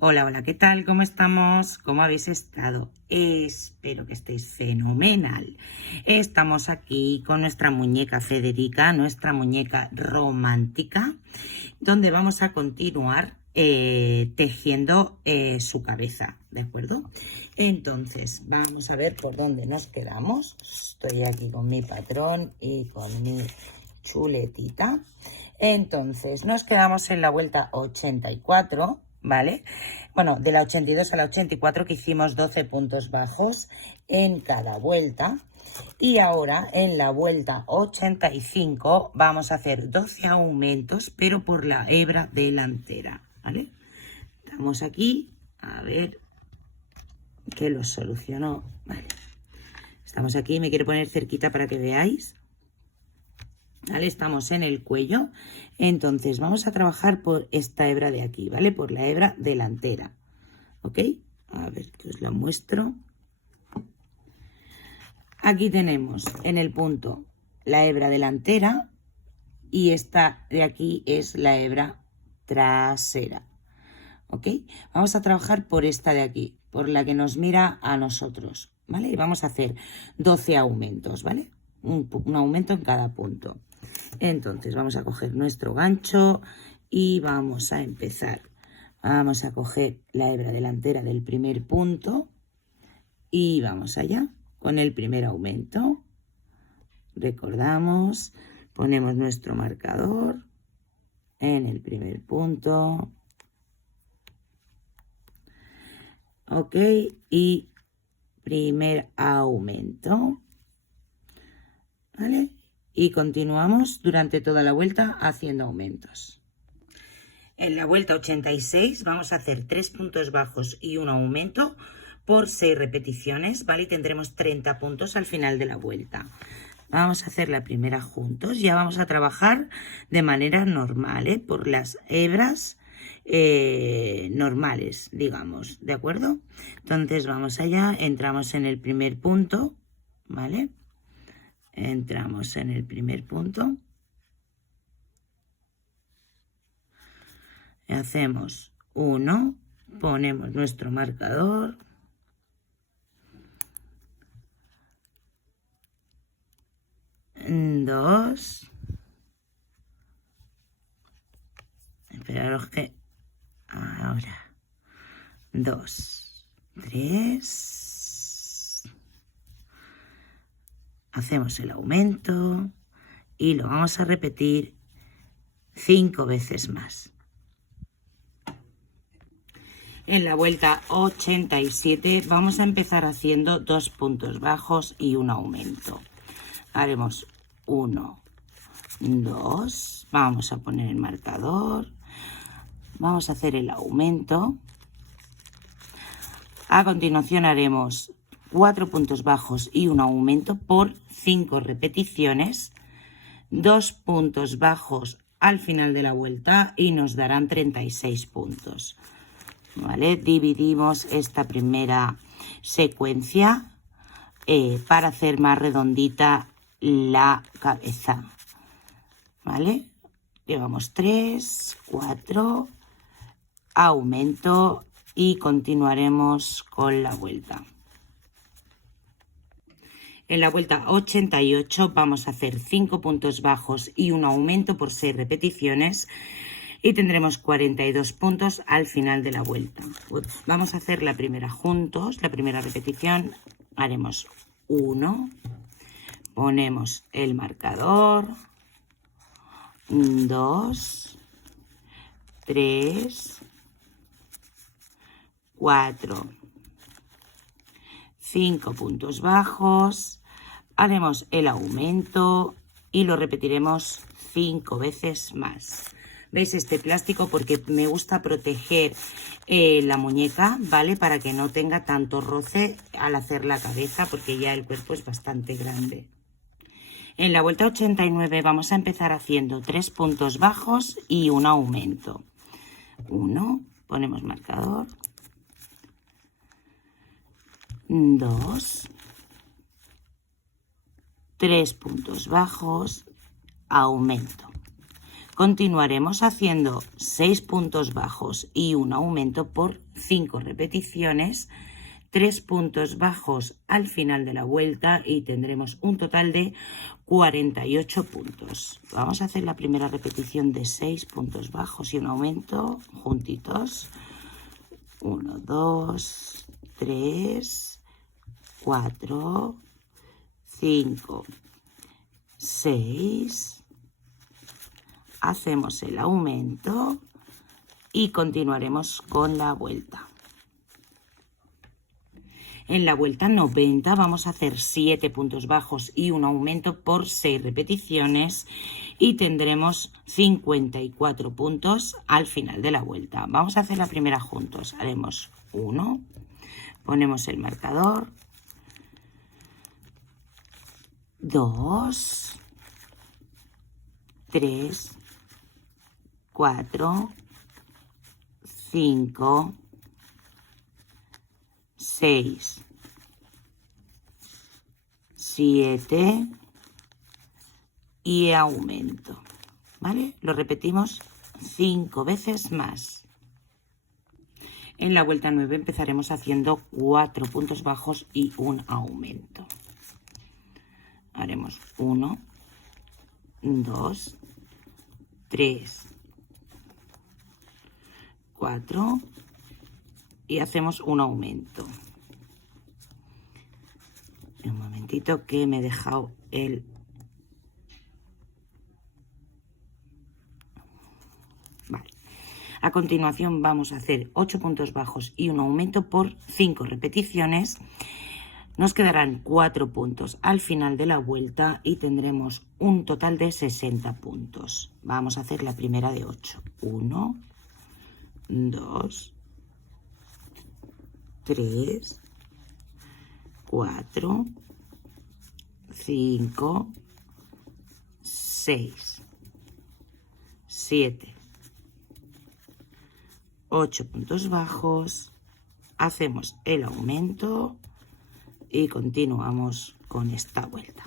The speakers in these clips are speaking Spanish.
Hola, hola, ¿qué tal? ¿Cómo estamos? ¿Cómo habéis estado? Espero que estéis fenomenal. Estamos aquí con nuestra muñeca Federica, nuestra muñeca romántica, donde vamos a continuar tejiendo su cabeza, ¿de acuerdo? Entonces, vamos a ver por dónde nos quedamos. Estoy aquí con mi patrón y con mi chuletita. Entonces, nos quedamos en la vuelta 84, ¿vale? Bueno, de la 82 a la 84 que hicimos 12 puntos bajos en cada vuelta. Y ahora en la vuelta 85 vamos a hacer 12 aumentos, pero por la hebra delantera, ¿vale? Estamos aquí, a ver que lo solucionó, vale. Estamos aquí, me quiero poner cerquita para que veáis. ¿Vale? Estamos en el cuello, entonces vamos a trabajar por esta hebra de aquí, ¿vale? Por la hebra delantera, ¿ok? A ver que os la muestro. Aquí tenemos en el punto la hebra delantera y esta de aquí es la hebra trasera, ¿ok? Vamos a trabajar por esta de aquí, por la que nos mira a nosotros, ¿vale? Y vamos a hacer 12 aumentos, ¿vale? Un aumento en cada punto. Entonces vamos a coger nuestro gancho y vamos a empezar. Vamos a coger la hebra delantera del primer punto y vamos allá con el primer aumento. Recordamos, ponemos nuestro marcador en el primer punto. Ok, y primer aumento. ¿Vale? Y continuamos durante toda la vuelta haciendo aumentos. En la vuelta 86 vamos a hacer 3 puntos bajos y un aumento por 6 repeticiones, ¿vale? Y tendremos 30 puntos al final de la vuelta. Vamos a hacer la primera juntos. Ya vamos a trabajar de manera normal, ¿eh? Por las hebras normales, digamos, ¿de acuerdo? Entonces vamos allá, entramos en el primer punto, ¿vale? Entramos en el primer punto. Hacemos 1, ponemos nuestro marcador. 2. Esperaros que ahora. 2, 3. Hacemos el aumento y lo vamos a repetir 5 veces más. En la vuelta 87 vamos a empezar haciendo 2 puntos bajos y un aumento. Haremos 1, 2, vamos a poner el marcador, vamos a hacer el aumento. A continuación haremos 4 puntos bajos y un aumento por 5 repeticiones, 2 puntos bajos al final de la vuelta y nos darán 36 puntos. ¿Vale? Dividimos esta primera secuencia para hacer más redondita la cabeza, ¿vale? Llevamos 3, 4, aumento y continuaremos con la vuelta. En la vuelta 88 vamos a hacer 5 puntos bajos y un aumento por 6 repeticiones y tendremos 42 puntos al final de la vuelta. Vamos a hacer la primera juntos, la primera repetición. Haremos 1, ponemos el marcador, 2, 3, 4, 5 puntos bajos, haremos el aumento y lo repetiremos 5 veces más. ¿Veis este plástico? Porque me gusta proteger la muñeca, ¿vale? Para que no tenga tanto roce al hacer la cabeza, porque ya el cuerpo es bastante grande. En la vuelta 89 vamos a empezar haciendo 3 puntos bajos y un aumento. 1, ponemos marcador. 2, 3 puntos bajos, aumento. Continuaremos haciendo 6 puntos bajos y un aumento por 5 repeticiones, 3 puntos bajos al final de la vuelta y tendremos un total de 48 puntos. Vamos a hacer la primera repetición de 6 puntos bajos y un aumento juntitos. 1, 2, 3, 4, 5, 6. Hacemos el aumento y continuaremos con la vuelta. En la vuelta 90 vamos a hacer 7 puntos bajos y un aumento por 6 repeticiones y tendremos 54 puntos al final de la vuelta. Vamos a hacer la primera juntos. Haremos 1, ponemos el marcador, 2, 3, 4, 5, 6, 7 y aumento, ¿vale? Lo repetimos 5 veces más. En la vuelta 9 empezaremos haciendo 4 puntos bajos y un aumento. Haremos 1, 2, 3, 4 y hacemos un aumento. Un momentito que me he dejado el... Vale. A continuación vamos a hacer 8 puntos bajos y un aumento por 5 repeticiones. Nos quedarán 4 puntos al final de la vuelta y tendremos un total de 60 puntos. Vamos a hacer la primera de 8. 1, 2, 3, 4, 5, 6, 7, 8 puntos bajos. Hacemos el aumento y continuamos con esta vuelta.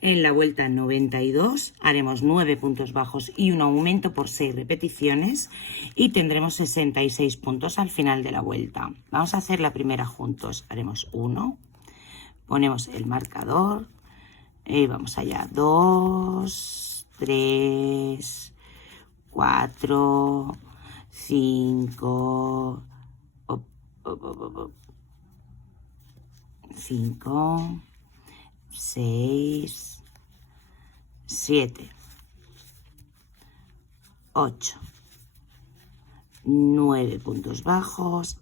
En la vuelta 92 haremos 9 puntos bajos y un aumento por 6 repeticiones y tendremos 66 puntos al final de la vuelta. Vamos a hacer la primera juntos. Haremos 1, ponemos el marcador y vamos allá. 2, 3, 4, 5, 5, 6, 7, 8, 9 puntos bajos.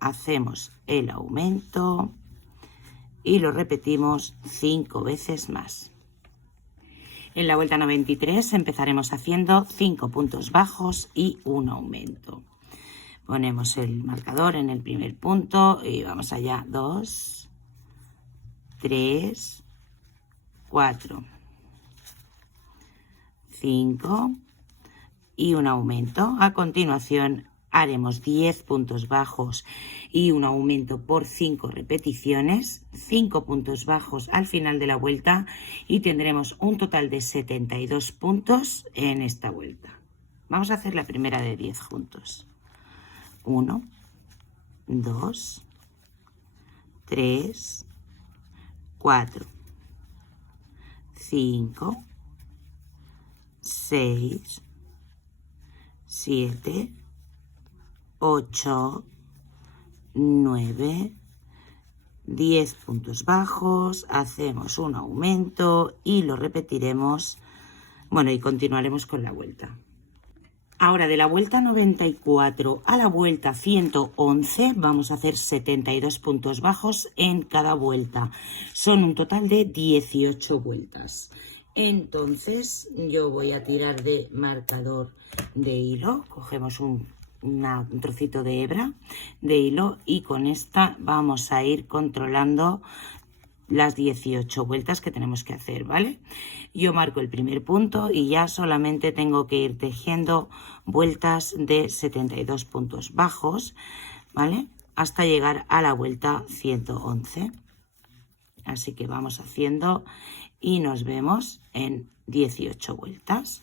Hacemos el aumento y lo repetimos 5 veces más. En la vuelta 93 empezaremos haciendo 5 puntos bajos y un aumento. Ponemos el marcador en el primer punto y vamos allá. 2, 3, 4, 5 y un aumento. A continuación haremos 10 puntos bajos y un aumento por 5 repeticiones, 5 puntos bajos al final de la vuelta y tendremos un total de 72 puntos en esta vuelta. Vamos a hacer la primera de 10 juntos. 1, 2, 3, 4, 5, 6, 7, 8, 9, 10 puntos bajos, hacemos un aumento y lo repetiremos, bueno, y continuaremos con la vuelta. Ahora de la vuelta 94 a la vuelta 111 vamos a hacer 72 puntos bajos en cada vuelta. Son un total de 18 vueltas. Entonces yo voy a tirar de marcador de hilo, cogemos un trocito de hebra de hilo y con esta vamos a ir controlando las 18 vueltas que tenemos que hacer, ¿vale? Yo marco el primer punto y ya solamente tengo que ir tejiendo vueltas de 72 puntos bajos, ¿vale? Hasta llegar a la vuelta 111. Así que vamos haciendo y nos vemos en 18 vueltas.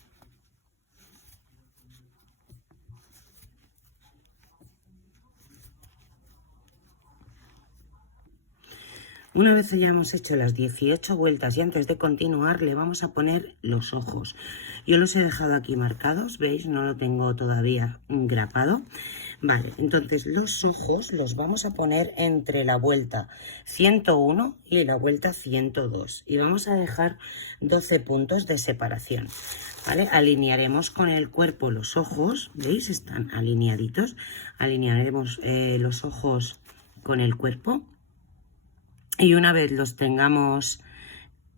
Una vez ya hemos hecho las 18 vueltas y antes de continuar le vamos a poner los ojos. Yo los he dejado aquí marcados, ¿veis? No lo tengo todavía grapado. Vale, entonces los ojos los vamos a poner entre la vuelta 101 y la vuelta 102. Y vamos a dejar 12 puntos de separación. ¿Vale? Alinearemos con el cuerpo los ojos, ¿veis? Están alineaditos. Alinearemos los ojos con el cuerpo. Y una vez los tengamos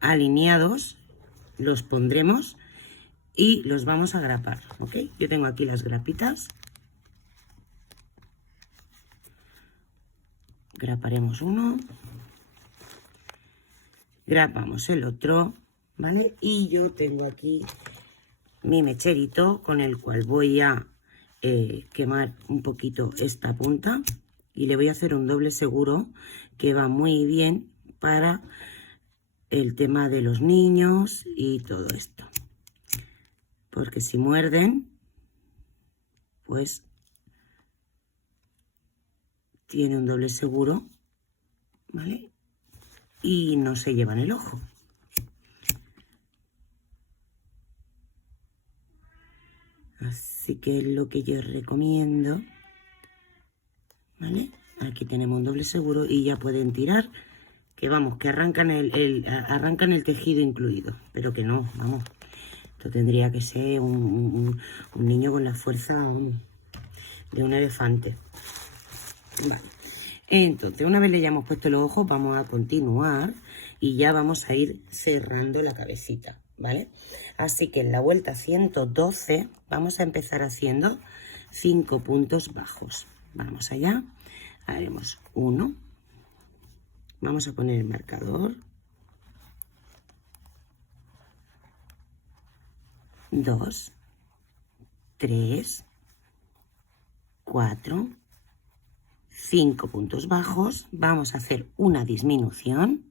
alineados, los pondremos y los vamos a grapar, ¿ok? Yo tengo aquí las grapitas. Graparemos uno. Grapamos el otro, ¿vale? Y yo tengo aquí mi mecherito con el cual voy a quemar un poquito esta punta. Y le voy a hacer un doble seguro que va muy bien para el tema de los niños y todo esto. Porque si muerden, pues tiene un doble seguro, ¿vale? Y no se llevan el ojo. Así que es lo que yo recomiendo. ¿Vale? Aquí tenemos un doble seguro y ya pueden tirar, que vamos, que arrancan arrancan el tejido incluido, pero que no, vamos, esto tendría que ser un niño con la fuerza de un elefante. Vale, entonces una vez le hayamos puesto los ojos vamos a continuar y ya vamos a ir cerrando la cabecita, ¿vale? Así que en la vuelta 112 vamos a empezar haciendo 5 puntos bajos. Vamos allá, haremos 1, vamos a poner el marcador, 2, 3, 4, 5 puntos bajos, vamos a hacer una disminución,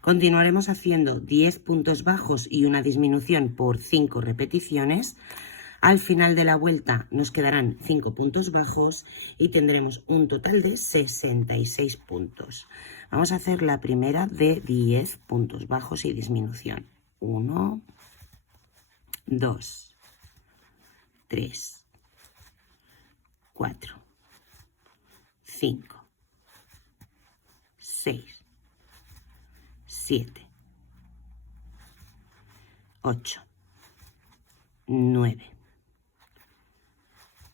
continuaremos haciendo 10 puntos bajos y una disminución por 5 repeticiones. Al final de la vuelta nos quedarán 5 puntos bajos y tendremos un total de 66 puntos. Vamos a hacer la primera de 10 puntos bajos y disminución. 1, 2, 3, 4, 5, 6, 7, 8, 9,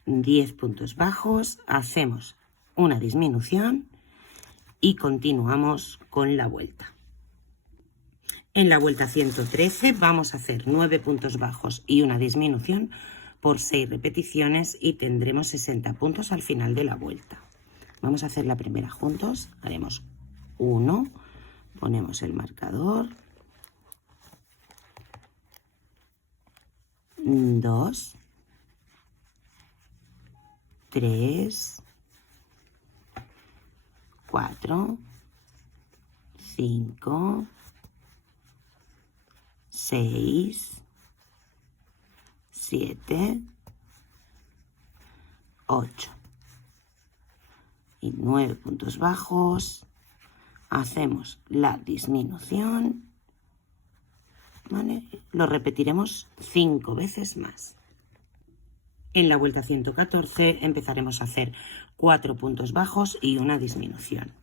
10 puntos bajos, hacemos una disminución y continuamos con la vuelta. En la vuelta 113 vamos a hacer 9 puntos bajos y una disminución por 6 repeticiones y tendremos 60 puntos al final de la vuelta. Vamos a hacer la primera juntos, haremos 1, ponemos el marcador, 2, 3, 4, 5, 6, 7, 8 y 9 puntos bajos. Hacemos la disminución, ¿vale? Lo repetiremos 5 veces más. En la vuelta 114 empezaremos a hacer 4 puntos bajos y una disminución.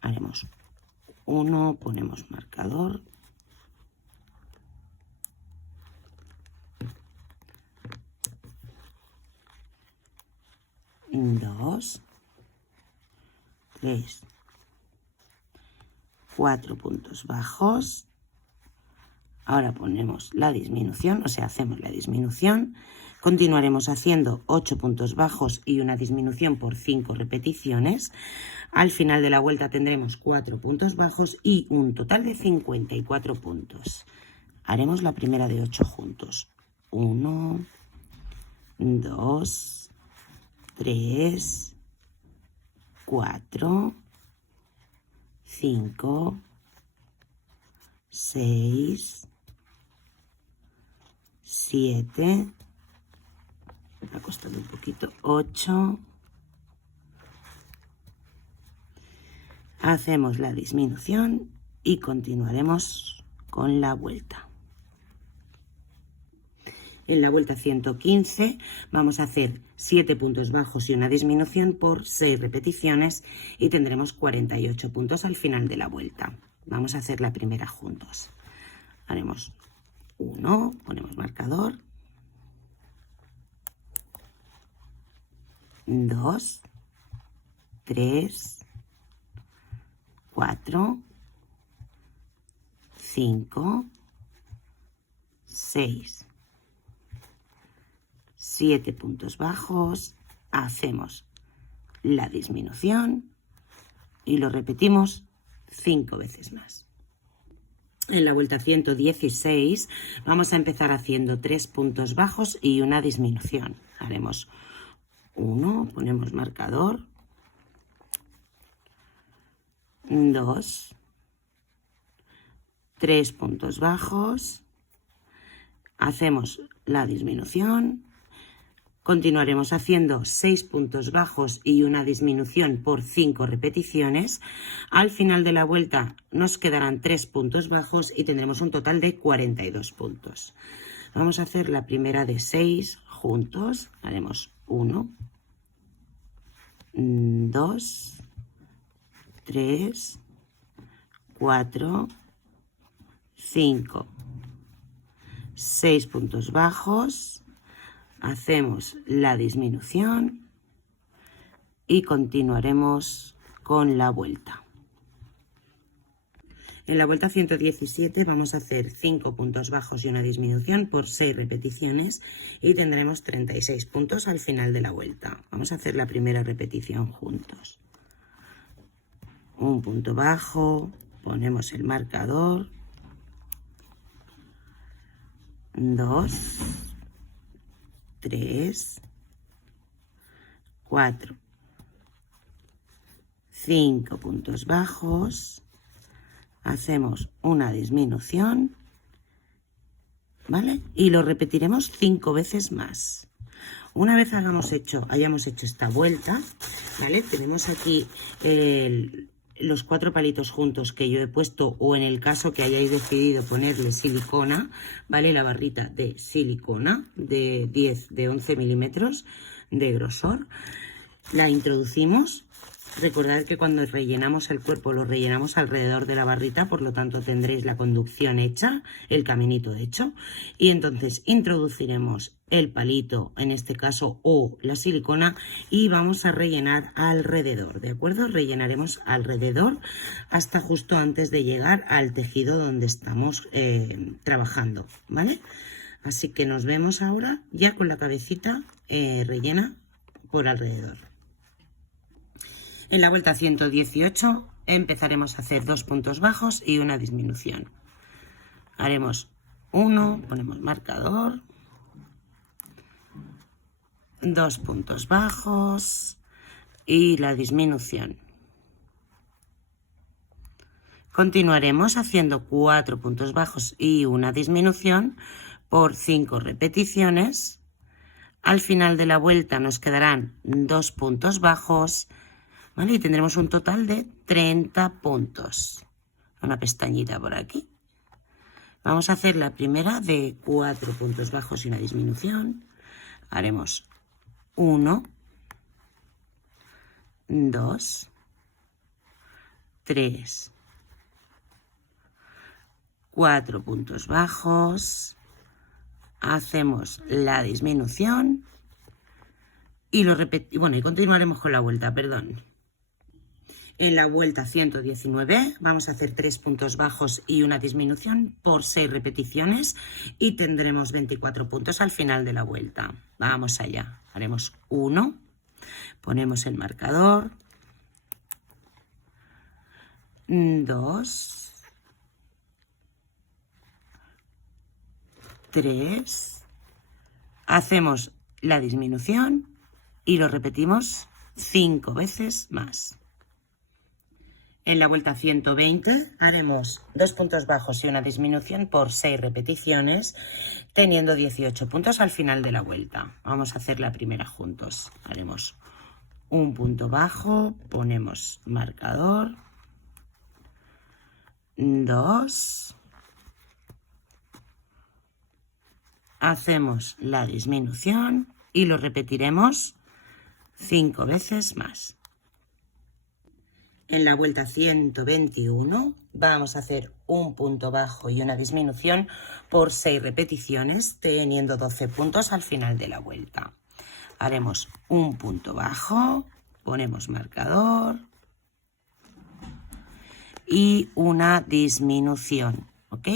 Haremos 1, ponemos marcador, 2, 3, 4 puntos bajos. Ahora ponemos la disminución, o sea, hacemos la disminución. Continuaremos haciendo 8 puntos bajos y una disminución por 5 repeticiones. Al final de la vuelta tendremos 4 puntos bajos y un total de 54 puntos. Haremos la primera de 8 juntos. 1, 2, 3, 4, 5, 6, 7, me ha costado un poquito, 8, hacemos la disminución y continuaremos con la vuelta. En la vuelta 115 vamos a hacer 7 puntos bajos y una disminución por 6 repeticiones y tendremos 48 puntos al final de la vuelta. Vamos a hacer la primera juntos. Haremos 1, ponemos marcador, 2, 3, 4, 5, 6, 7 puntos bajos, hacemos la disminución y lo repetimos 5 veces más. En la vuelta 116 vamos a empezar haciendo 3 puntos bajos y una disminución. Haremos 1, ponemos marcador, 2, 3 puntos bajos, hacemos la disminución, continuaremos haciendo 6 puntos bajos y una disminución por 5 repeticiones. Al final de la vuelta nos quedarán 3 puntos bajos y tendremos un total de 42 puntos. Vamos a hacer la primera de 6 juntos. Haremos 1, 2, 3, 4, 5, 6 puntos bajos, hacemos la disminución y continuaremos con la vuelta. En la vuelta 117 vamos a hacer 5 puntos bajos y una disminución por 6 repeticiones y tendremos 36 puntos al final de la vuelta. Vamos a hacer la primera repetición juntos. Un punto bajo, ponemos el marcador, 2, 3, 4, 5 puntos bajos, hacemos una disminución, ¿vale? Y lo repetiremos 5 veces más. Una vez hayamos hecho esta vuelta, ¿vale? Tenemos aquí los 4 palitos juntos que yo he puesto, o en el caso que hayáis decidido ponerle silicona, ¿vale? La barrita de silicona de 11 milímetros de grosor. La introducimos. Recordad que cuando rellenamos el cuerpo lo rellenamos alrededor de la barrita, por lo tanto tendréis la conducción hecha, el caminito hecho. Y entonces introduciremos el palito, en este caso, o la silicona, y vamos a rellenar alrededor, ¿de acuerdo? Rellenaremos alrededor hasta justo antes de llegar al tejido donde estamos trabajando, ¿vale? Así que nos vemos ahora ya con la cabecita rellena por alrededor. En la vuelta 118 empezaremos a hacer 2 puntos bajos y una disminución. Haremos 1, ponemos marcador, 2 puntos bajos y la disminución. Continuaremos haciendo 4 puntos bajos y una disminución por 5 repeticiones. Al final de la vuelta nos quedarán 2 puntos bajos, ¿vale? Y tendremos un total de 30 puntos. Una pestañita por aquí. Vamos a hacer la primera de 4 puntos bajos y una disminución. Haremos 1, 2, 3, 4 puntos bajos. Hacemos la disminución y y continuaremos con la vuelta, perdón. En la vuelta 119 vamos a hacer 3 puntos bajos y una disminución por 6 repeticiones y tendremos 24 puntos al final de la vuelta. Vamos allá. Haremos 1, ponemos el marcador, 2, 3, hacemos la disminución y lo repetimos 5 veces más. En la vuelta 120 haremos 2 puntos bajos y una disminución por 6 repeticiones, teniendo 18 puntos al final de la vuelta. Vamos a hacer la primera juntos. Haremos un punto bajo, ponemos marcador, 2, hacemos la disminución y lo repetiremos 5 veces más. En la vuelta 121 vamos a hacer un punto bajo y una disminución por 6 repeticiones, teniendo 12 puntos al final de la vuelta. Haremos un punto bajo, ponemos marcador y una disminución, ¿ok?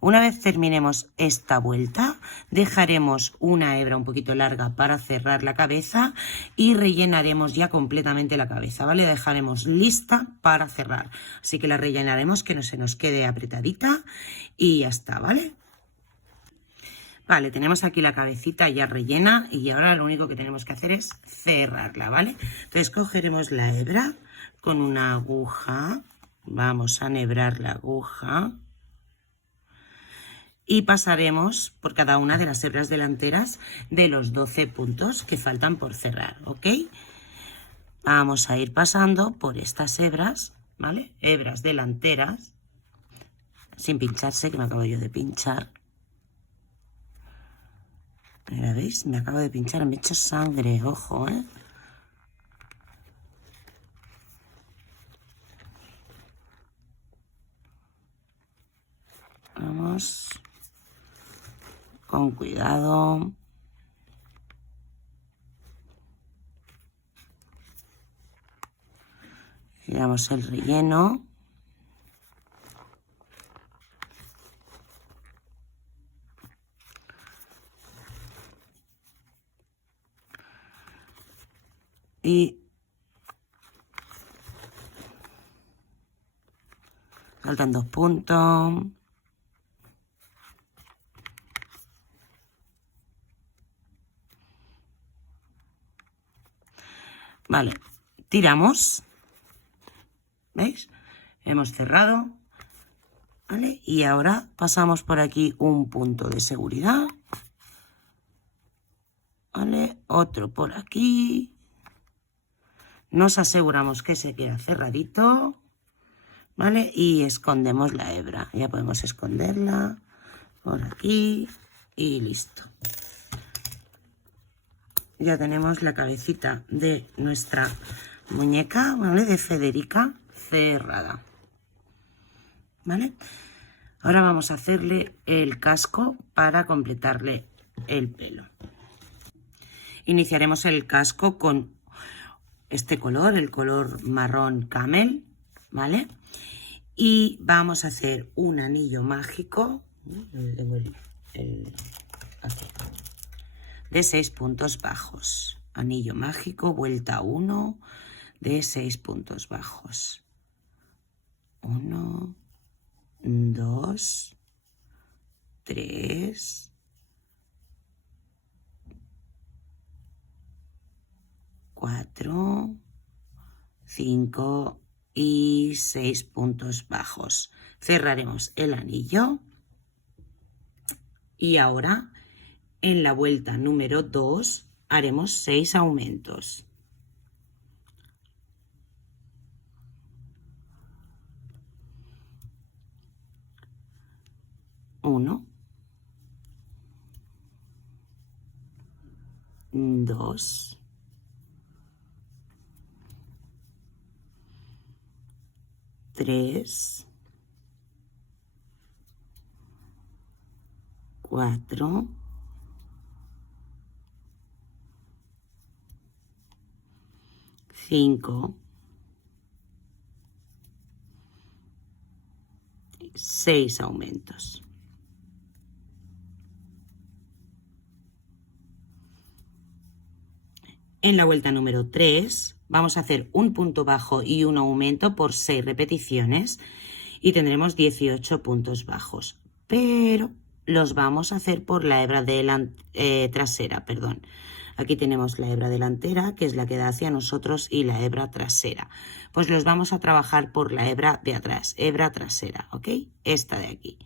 Una vez terminemos esta vuelta, dejaremos una hebra un poquito larga para cerrar la cabeza y rellenaremos ya completamente la cabeza, ¿vale? Dejaremos lista para cerrar, así que la rellenaremos que no se nos quede apretadita y ya está, ¿vale? Vale, tenemos aquí la cabecita ya rellena y ahora lo único que tenemos que hacer es cerrarla, ¿vale? Entonces cogeremos la hebra con una aguja, vamos a enhebrar la aguja y pasaremos por cada una de las hebras delanteras de los 12 puntos que faltan por cerrar, ¿ok? Vamos a ir pasando por estas hebras, ¿vale? Hebras delanteras, sin pincharse, que me acabo yo de pinchar. Mira, ¿veis? Me acabo de pinchar, me he hecho sangre, ojo, ¿eh? Vamos con cuidado. Giramos el relleno. Y faltan 2 puntos. Vale, tiramos. ¿Veis? Hemos cerrado. ¿Vale? Y ahora pasamos por aquí un punto de seguridad. ¿Vale? Otro por aquí. Nos aseguramos que se queda cerradito, ¿vale? Y escondemos la hebra. Ya podemos esconderla por aquí y listo. Ya tenemos la cabecita de nuestra muñeca, ¿vale? De Federica cerrada, ¿vale? Ahora vamos a hacerle el casco para completarle el pelo. Iniciaremos el casco con este color, el color marrón camel, ¿vale? Y vamos a hacer un anillo mágico de 6 puntos bajos. Anillo mágico, vuelta 1 de 6 puntos bajos. 1, 2, 3, 4, 5 y 6 puntos bajos. Cerraremos el anillo y ahora en la vuelta número 2 haremos 6 aumentos. 1, 2, 3, 4, 5, 6 aumentos. En la vuelta número 3 vamos a hacer un punto bajo y un aumento por 6 repeticiones y tendremos 18 puntos bajos, pero los vamos a hacer por la hebra trasera, perdón. Aquí tenemos la hebra delantera, que es la que da hacia nosotros, y la hebra trasera. Pues los vamos a trabajar por la hebra de atrás, hebra trasera, ¿ok? Esta de aquí.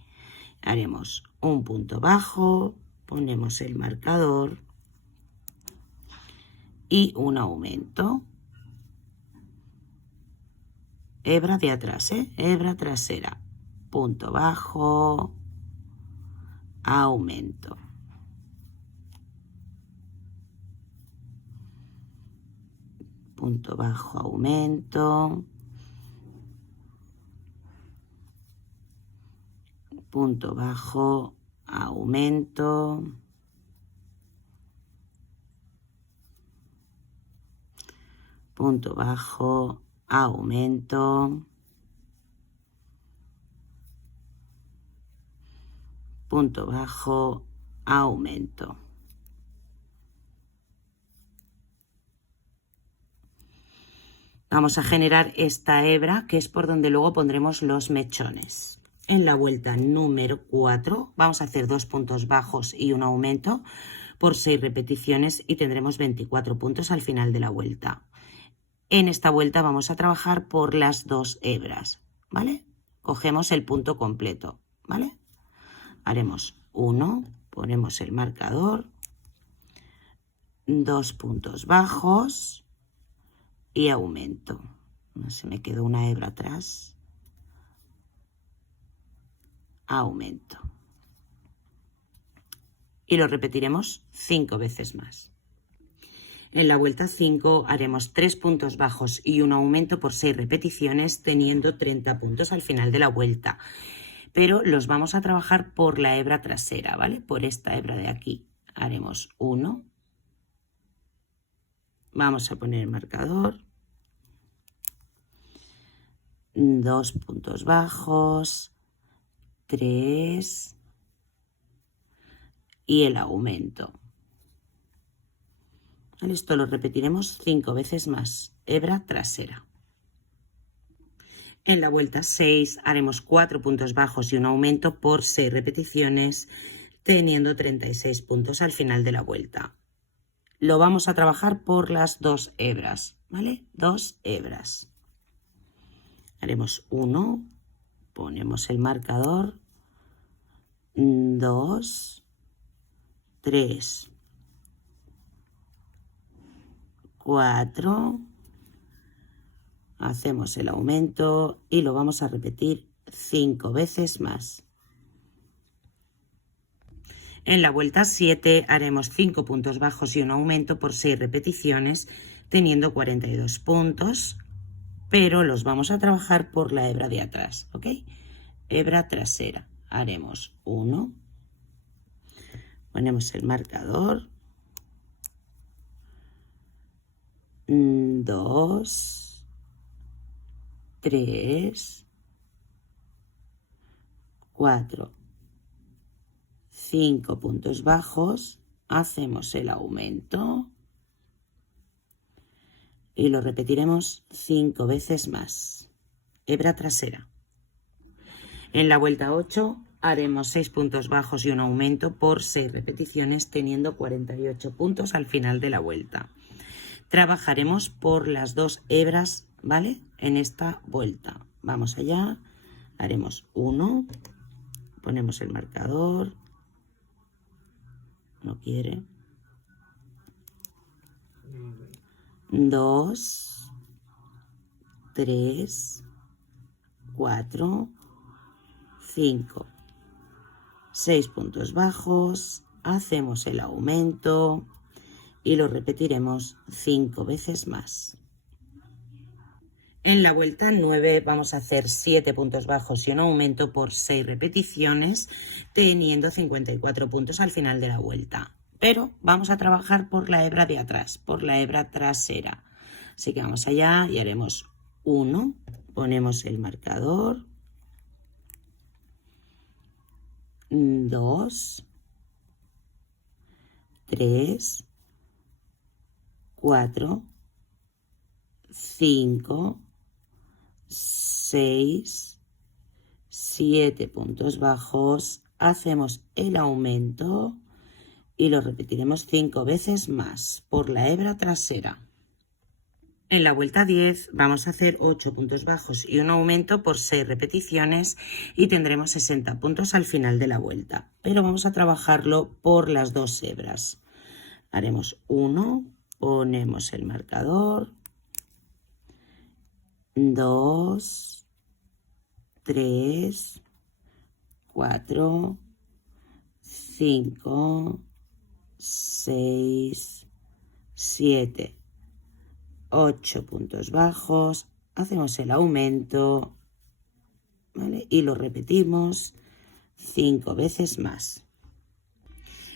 Haremos un punto bajo, ponemos el marcador y un aumento. Hebra de atrás, hebra trasera, punto bajo, aumento. Punto bajo, aumento. Punto bajo, aumento. Punto bajo, aumento. Punto bajo, aumento. Vamos a generar esta hebra, que es por donde luego pondremos los mechones. En la vuelta número 4 vamos a hacer 2 puntos bajos y un aumento por 6 repeticiones y tendremos 24 puntos al final de la vuelta. En esta vuelta vamos a trabajar por las 2 hebras, ¿vale? Cogemos el punto completo, ¿vale? Haremos 1, ponemos el marcador, 2 puntos bajos y aumento. No se me quedó una hebra atrás. Aumento. Y lo repetiremos 5 veces más. En la vuelta 5 haremos 3 puntos bajos y un aumento por 6 repeticiones, teniendo 30 puntos al final de la vuelta. Pero los vamos a trabajar por la hebra trasera, ¿vale? Por esta hebra de aquí. Haremos 1. Vamos a poner el marcador. 2 puntos bajos. 3. Y el aumento. Esto lo repetiremos 5 veces más. Hebra trasera. En la vuelta 6 haremos 4 puntos bajos y un aumento por 6 repeticiones, teniendo 36 puntos al final de la vuelta. Lo vamos a trabajar por las 2 hebras, ¿vale? 2 hebras. Haremos 1, ponemos el marcador, 2, 3, 4, hacemos el aumento y lo vamos a repetir 5 veces más. En la vuelta 7 haremos 5 puntos bajos y un aumento por 6 repeticiones, teniendo 42 puntos, pero los vamos a trabajar por la hebra de atrás, ¿ok? Hebra trasera. Haremos 1, ponemos el marcador, 2, 3, 4, 5 puntos bajos, hacemos el aumento y lo repetiremos 5 veces más. Hebra trasera. En la vuelta 8 haremos 6 puntos bajos y un aumento por 6 repeticiones, teniendo 48 puntos al final de la vuelta. Trabajaremos por las 2 hebras, ¿vale? En esta vuelta. Vamos allá. Haremos 1. Ponemos el marcador. No quiere. 2, 3, 4, 5. 6 puntos bajos. Hacemos el aumento y lo repetiremos 5 veces más. En la vuelta 9 vamos a hacer 7 puntos bajos y un aumento por 6 repeticiones, teniendo 54 puntos al final de la vuelta. Pero vamos a trabajar por la hebra de atrás, por la hebra trasera. Así que vamos allá y haremos 1, ponemos el marcador, 2, 3, 4, 5, 6, 7 puntos bajos, hacemos el aumento y lo repetiremos 5 veces más por la hebra trasera. En la vuelta 10 vamos a hacer 8 puntos bajos y un aumento por 6 repeticiones y tendremos 60 puntos al final de la vuelta, pero vamos a trabajarlo por las 2 hebras. Haremos 1, ponemos el marcador, 2, 3, 4, 5, 6, 7, 8 puntos bajos, hacemos el aumento, ¿vale? Y lo repetimos 5 veces más.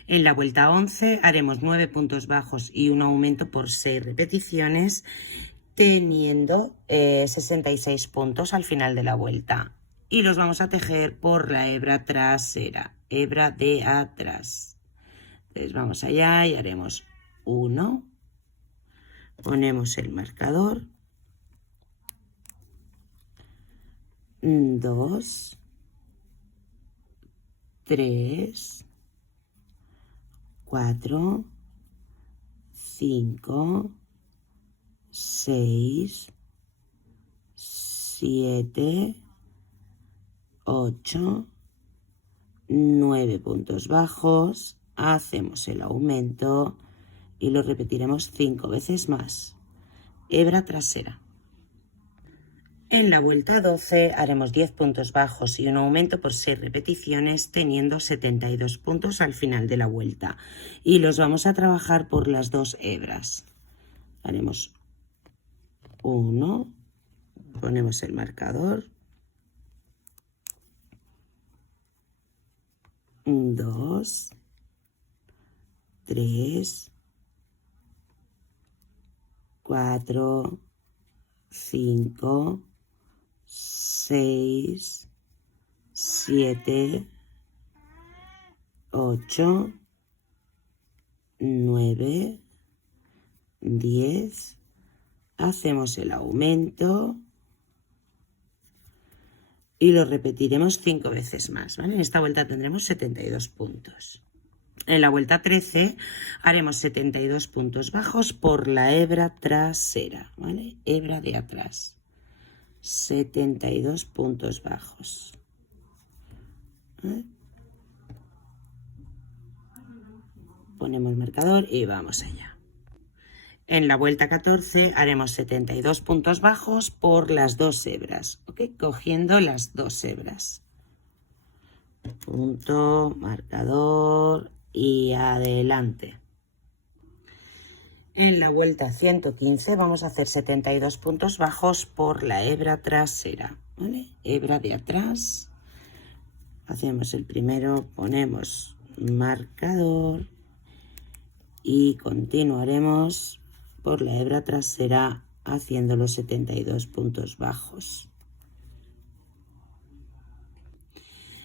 En la vuelta 11 haremos 9 puntos bajos y un aumento por 6 repeticiones, teniendo 66 puntos al final de la vuelta. Y los vamos a tejer por la hebra trasera, hebra de atrás. Entonces vamos allá y haremos 1. Ponemos el marcador, 2, 3, 4, 5, 6, 7, 8, 9 puntos bajos, hacemos el aumento y lo repetiremos 5 veces más. Hebra trasera. En la vuelta 12 haremos 10 puntos bajos y un aumento por 6 repeticiones, teniendo 72 puntos al final de la vuelta. Y los vamos a trabajar por las 2 hebras. Haremos 1, ponemos el marcador, 2, 3, 4, 5, 6, 7, 8, 9, 10. Hacemos el aumento y lo repetiremos 5 veces más, ¿vale? En esta vuelta tendremos 72 puntos. En la vuelta 13 haremos 72 puntos bajos por la hebra trasera, ¿vale? Hebra de atrás. 72 puntos bajos. ¿Vale? Ponemos el marcador y vamos allá. En la vuelta 14 haremos 72 puntos bajos por las 2 hebras, ¿ok? Cogiendo las 2 hebras. Punto, marcador y adelante. En la vuelta 115 vamos a hacer 72 puntos bajos por la hebra trasera, ¿vale? Hebra de atrás. Hacemos el primero, ponemos marcador y continuaremos por la hebra trasera haciendo los 72 puntos bajos.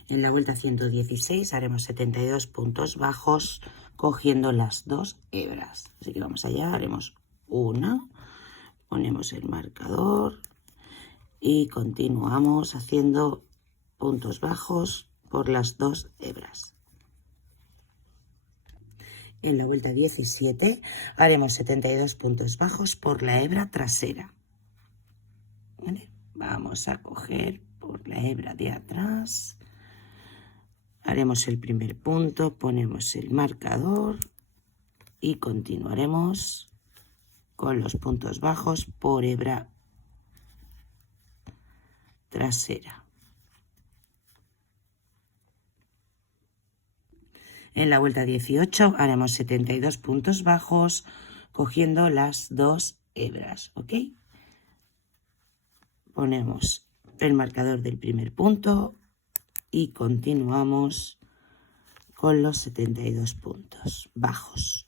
En la vuelta 116 haremos 72 puntos bajos cogiendo las 2 hebras. Así que vamos allá, haremos 1, ponemos el marcador y continuamos haciendo puntos bajos por las 2 hebras. En la vuelta 17 haremos 72 puntos bajos por la hebra trasera. ¿Vale? Vamos a coger por la hebra de atrás. Haremos el primer punto, ponemos el marcador y continuaremos con los puntos bajos por hebra trasera. En la vuelta 18 haremos 72 puntos bajos cogiendo las 2 hebras, ¿ok? Ponemos el marcador del primer punto y continuamos con los 72 puntos bajos.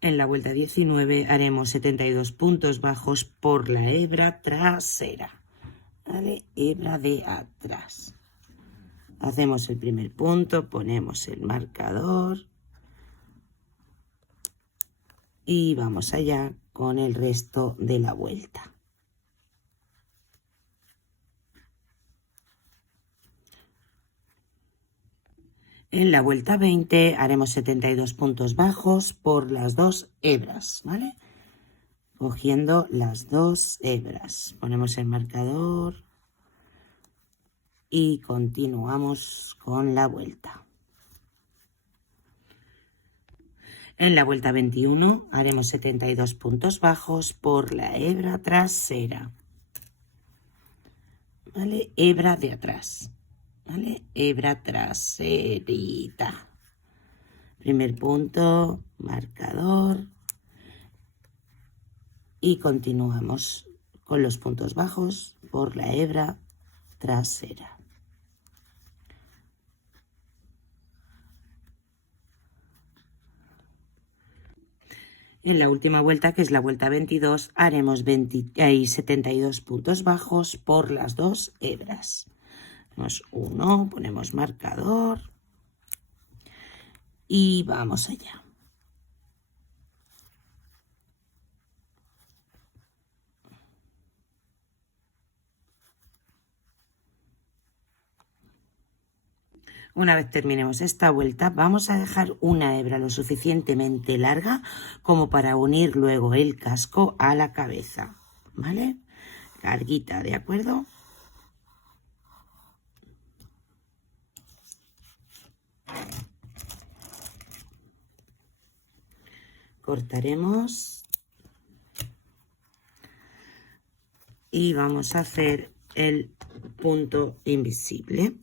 En la vuelta 19 haremos 72 puntos bajos por la hebra trasera, ¿vale? Hebra de atrás. Hacemos el primer punto, ponemos el marcador y vamos allá con el resto de la vuelta. En la vuelta 20 haremos 72 puntos bajos por las 2 hebras, ¿vale? Cogiendo las 2 hebras. Ponemos el marcador y continuamos con la vuelta. En la vuelta 21 haremos 72 puntos bajos por la hebra trasera. ¿Vale? Hebra de atrás. ¿Vale? Hebra traserita. Primer punto, marcador. Y continuamos con los puntos bajos por la hebra trasera. En la última vuelta, que es la vuelta 22, haremos 72 puntos bajos por las 2 hebras. Hacemos 1, ponemos marcador y vamos allá. Una vez terminemos esta vuelta, vamos a dejar una hebra lo suficientemente larga como para unir luego el casco a la cabeza, ¿vale? Larguita, ¿de acuerdo? Cortaremos y vamos a hacer el punto invisible.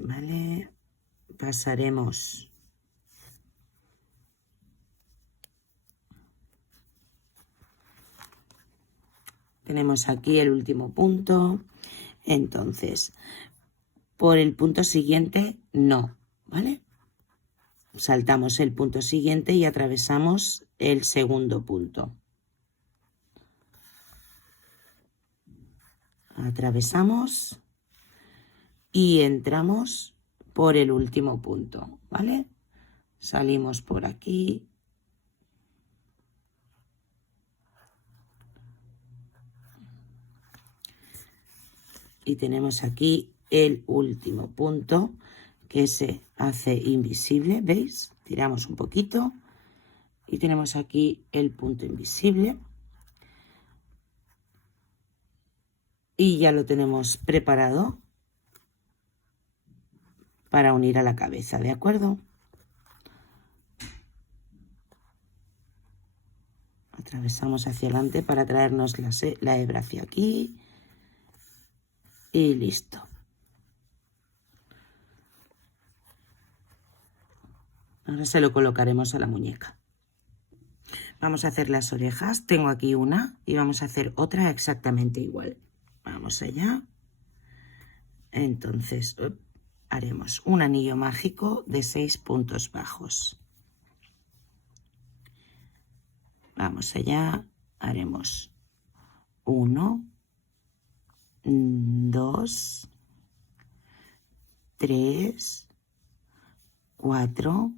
Vale, pasaremos tenemos aquí el último punto, entonces por el punto siguiente no, ¿vale? Saltamos el punto siguiente y atravesamos el segundo punto. Atravesamos y entramos por el último punto, ¿vale? Salimos por aquí. Y tenemos aquí el último punto que se hace invisible, ¿veis? Tiramos un poquito y tenemos aquí el punto invisible. Y ya lo tenemos preparado para unir a la cabeza, ¿de acuerdo? Atravesamos hacia adelante para traernos la hebra hacia aquí. Y listo. Ahora se lo colocaremos a la muñeca. Vamos a hacer las orejas. Tengo aquí una y vamos a hacer otra exactamente igual. Vamos allá. Entonces haremos un anillo mágico de 6 puntos bajos. Vamos allá. Haremos 1, 2, 3, 4,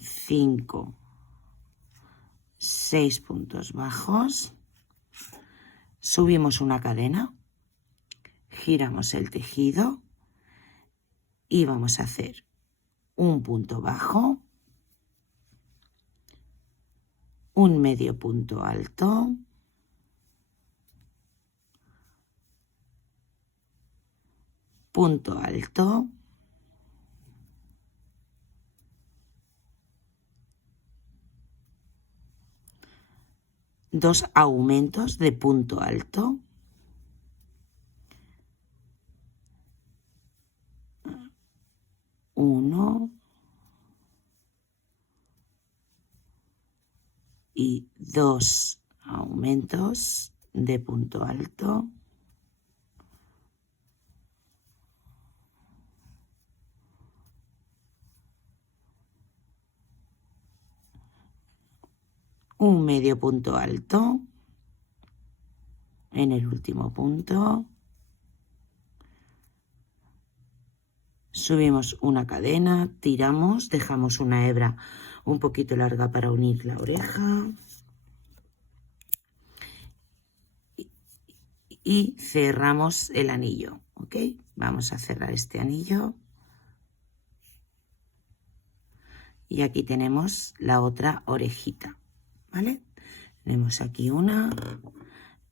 5, 6 puntos bajos, subimos una cadena, giramos el tejido y vamos a hacer un punto bajo, un medio punto alto, punto alto, dos aumentos de punto alto, uno y dos aumentos de punto alto, un medio punto alto en el último punto, subimos una cadena, tiramos, dejamos una hebra un poquito larga para unir la oreja y cerramos el anillo, ¿ok? Vamos a cerrar este anillo. Y aquí tenemos la otra orejita, ¿vale? Tenemos aquí una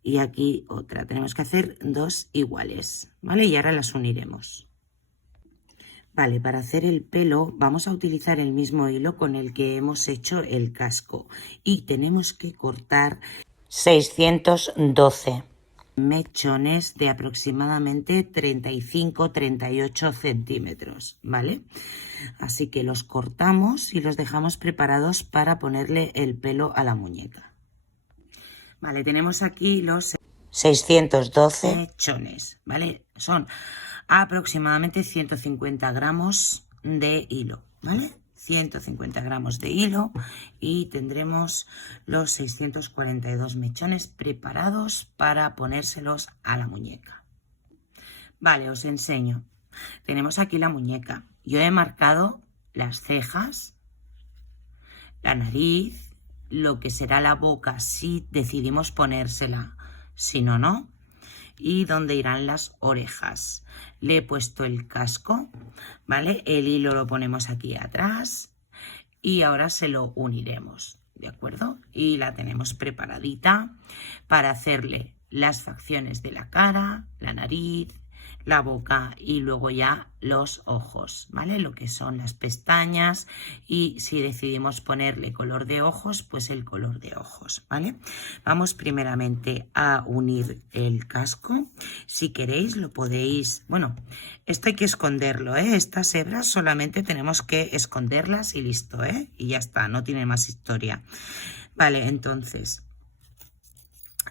y aquí otra. Tenemos que hacer dos iguales, ¿vale? Y ahora las uniremos. Vale, para hacer el pelo vamos a utilizar el mismo hilo con el que hemos hecho el casco y tenemos que cortar 612 mechones de aproximadamente 35-38 centímetros, ¿vale? Así que los cortamos y los dejamos preparados para ponerle el pelo a la muñeca. Vale, tenemos aquí los 612 mechones, ¿vale? Son aproximadamente 150 gramos de hilo, ¿vale? 150 gramos de hilo y tendremos los 642 mechones preparados para ponérselos a la muñeca. Vale, os enseño. Tenemos aquí la muñeca. Yo he marcado las cejas, la nariz, lo que será la boca si decidimos ponérsela, si no, no. Y dónde irán las orejas. Le he puesto el casco, ¿vale? El hilo lo ponemos aquí atrás y ahora se lo uniremos, ¿de acuerdo? Y la tenemos preparadita para hacerle las facciones de la cara, la nariz, la boca y luego ya los ojos, ¿vale? Lo que son las pestañas y si decidimos ponerle color de ojos, pues el color de ojos, ¿vale? Vamos primeramente a unir el casco. Si queréis lo podéis, bueno, esto hay que esconderlo, ¿eh? Estas hebras solamente tenemos que esconderlas y listo, ¿eh? Y ya está, no tiene más historia. Vale, entonces,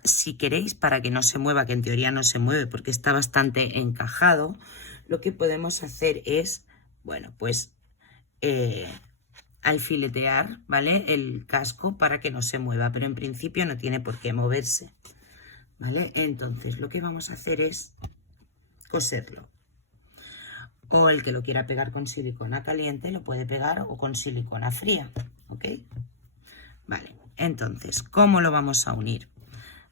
si queréis, para que no se mueva, que en teoría no se mueve porque está bastante encajado, lo que podemos hacer es, bueno, pues alfiletear, ¿vale? El casco para que no se mueva, pero en principio no tiene por qué moverse, ¿vale? Entonces lo que vamos a hacer es coserlo. O el que lo quiera pegar con silicona caliente lo puede pegar o con silicona fría, ¿ok? Vale, entonces, ¿cómo lo vamos a unir?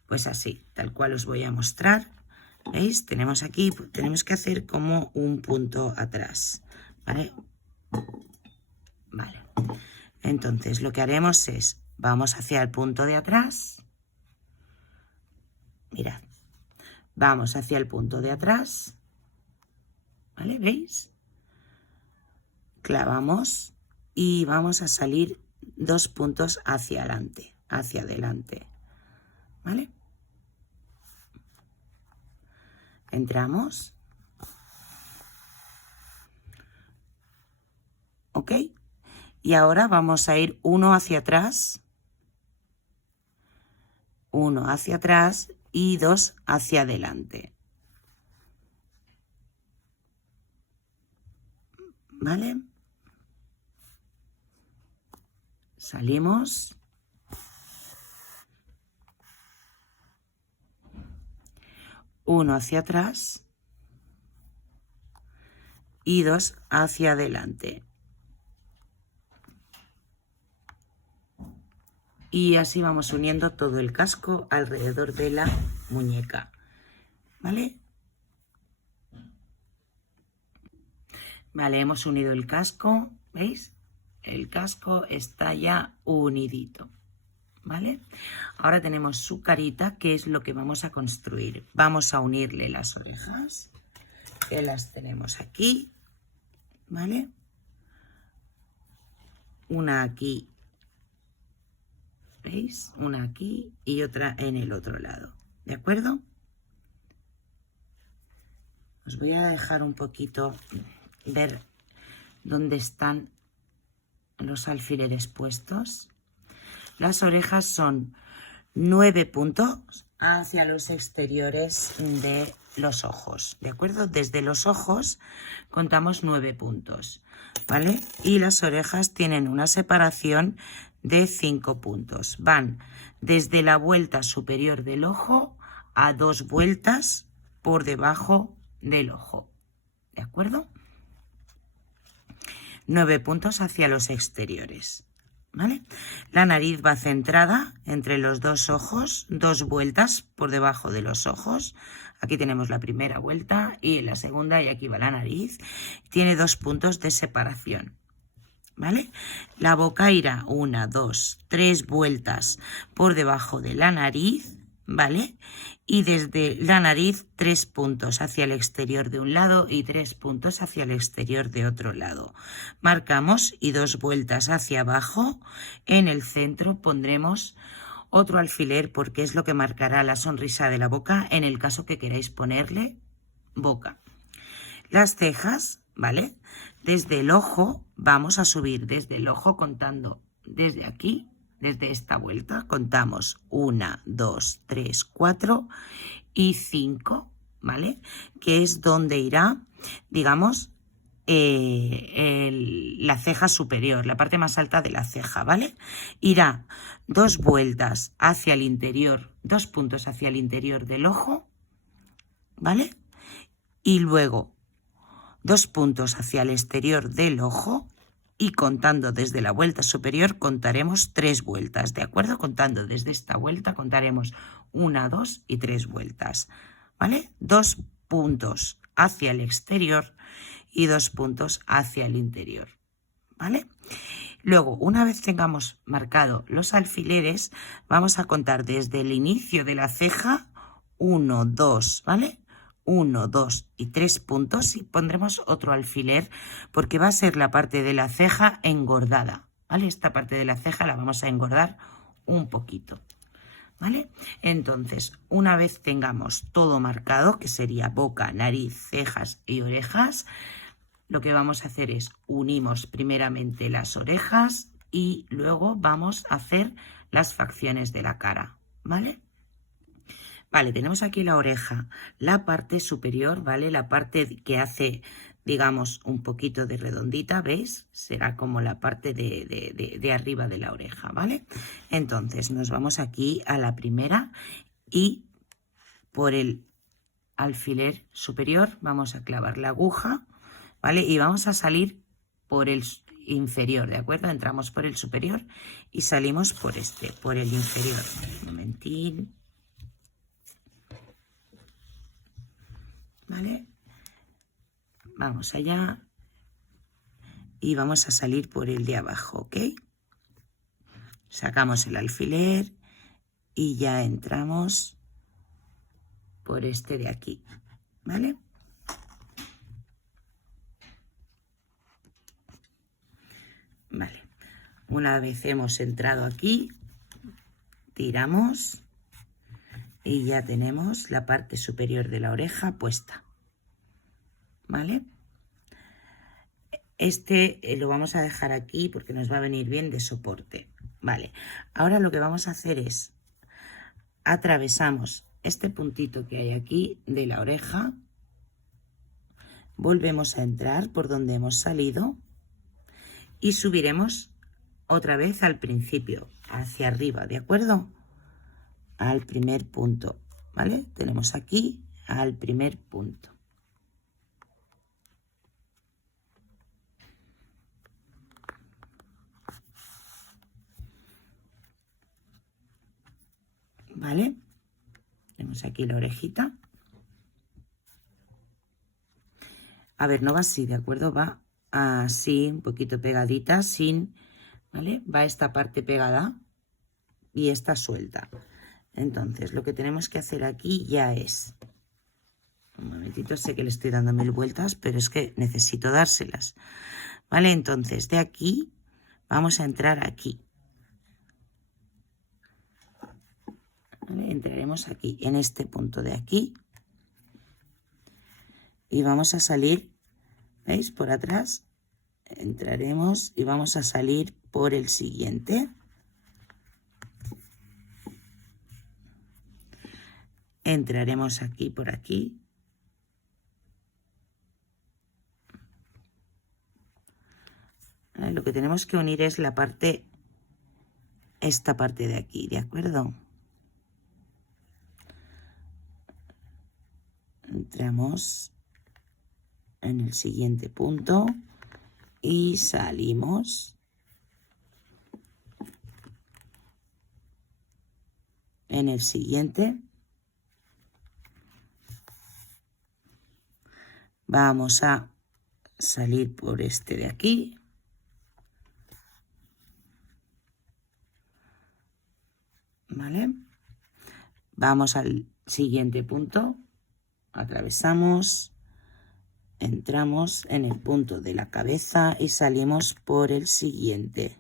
Pues así, tal cual os voy a mostrar. ¿Veis? Tenemos aquí, tenemos que hacer como un punto atrás, ¿vale? Vale. Entonces, lo que haremos es, vamos hacia el punto de atrás. Mirad. Vamos hacia el punto de atrás. ¿Vale? ¿Veis? Clavamos y vamos a salir 2 puntos hacia adelante. ¿Vale? Entramos. ¿Ok? Y ahora vamos a ir uno hacia atrás y 2 hacia adelante. ¿Vale? Salimos. Uno hacia atrás y 2 hacia adelante. Y así vamos uniendo todo el casco alrededor de la muñeca, ¿vale? Vale, hemos unido el casco, ¿veis? El casco está ya unidito, ¿vale? Ahora tenemos su carita, que es lo que vamos a construir. Vamos a unirle las orejas, que las tenemos aquí, ¿vale? Una aquí, ¿veis? Una aquí y otra en el otro lado, ¿de acuerdo? Os voy a dejar un poquito ver dónde están los alfileres puestos. Las orejas son 9 puntos hacia los exteriores de los ojos, ¿de acuerdo? Desde los ojos contamos 9 puntos, ¿vale? Y las orejas tienen una separación de 5 puntos. Van desde la vuelta superior del ojo a 2 vueltas por debajo del ojo, ¿de acuerdo? 9 puntos hacia los exteriores, ¿vale? La nariz va centrada entre los dos ojos, 2 vueltas por debajo de los ojos. Aquí tenemos la primera vuelta y la segunda, y aquí va la nariz. Tiene 2 puntos de separación, ¿vale? La boca irá 1, 2, 3 vueltas por debajo de la nariz, ¿vale? Y desde la nariz 3 puntos hacia el exterior de un lado y 3 puntos hacia el exterior de otro lado. Marcamos y 2 vueltas hacia abajo. En el centro pondremos otro alfiler porque es lo que marcará la sonrisa de la boca en el caso que queráis ponerle boca. Las cejas, ¿vale? Desde el ojo vamos a subir desde el ojo contando desde aquí, desde esta vuelta, contamos 1, 2, 3, 4 y 5, ¿vale? Que es donde irá, digamos, la ceja superior, la parte más alta de la ceja, ¿vale? Irá 2 vueltas hacia el interior, 2 puntos hacia el interior del ojo, ¿vale? Y luego 2 puntos hacia el exterior del ojo y contando desde la vuelta superior contaremos 3 vueltas, ¿de acuerdo? Contando desde esta vuelta contaremos 1, 2 y 3 vueltas, ¿vale? 2 puntos hacia el exterior y 2 puntos hacia el interior, ¿vale? Luego, una vez tengamos marcado los alfileres, vamos a contar desde el inicio de la ceja 1, 2, ¿vale? 1, 2 y 3 puntos y pondremos otro alfiler porque va a ser la parte de la ceja engordada, ¿vale? Esta parte de la ceja la vamos a engordar un poquito, ¿vale? Entonces, una vez tengamos todo marcado, que sería boca, nariz, cejas y orejas, lo que vamos a hacer es unimos primeramente las orejas y luego vamos a hacer las facciones de la cara, ¿vale? Vale, tenemos aquí la oreja, la parte superior, ¿vale? La parte que hace, digamos, un poquito de redondita, ¿veis? Será como la parte de arriba de la oreja, ¿vale? Entonces, nos vamos aquí a la primera y por el alfiler superior vamos a clavar la aguja, ¿vale? Y vamos a salir por el inferior, ¿de acuerdo? Entramos por el superior y salimos por por el inferior. Un momentín. ¿Vale? Vamos allá y vamos a salir por el de abajo, ¿ok? Sacamos el alfiler y ya entramos por este de aquí, ¿vale? Vale, una vez hemos entrado aquí, tiramos y ya tenemos la parte superior de la oreja puesta, ¿vale? Este lo vamos a dejar aquí porque nos va a venir bien de soporte, ¿vale? Ahora lo que vamos a hacer es atravesamos este puntito que hay aquí de la oreja, volvemos a entrar por donde hemos salido y subiremos otra vez al principio, hacia arriba, ¿de acuerdo? Al primer punto, ¿vale? Tenemos aquí al primer punto. ¿Vale? Tenemos aquí la orejita. A ver, no va así, ¿de acuerdo? Va así, un poquito pegadita, sin, ¿vale? Va esta parte pegada y esta suelta. Entonces, lo que tenemos que hacer aquí ya es... Un momentito, sé que le estoy dando 1000 vueltas, pero es que necesito dárselas. ¿Vale? Entonces, de aquí vamos a entrar aquí. ¿Vale? Entraremos aquí, en este punto de aquí. Y vamos a salir, ¿veis? Por atrás. Entraremos y vamos a salir por el siguiente. Entraremos aquí, por aquí. Lo que tenemos que unir es la parte, esta parte de aquí, ¿de acuerdo? Entramos en el siguiente punto y salimos en el siguiente. Vamos a salir por este de aquí. ¿Vale? Vamos al siguiente punto. Atravesamos. Entramos en el punto de la cabeza y salimos por el siguiente.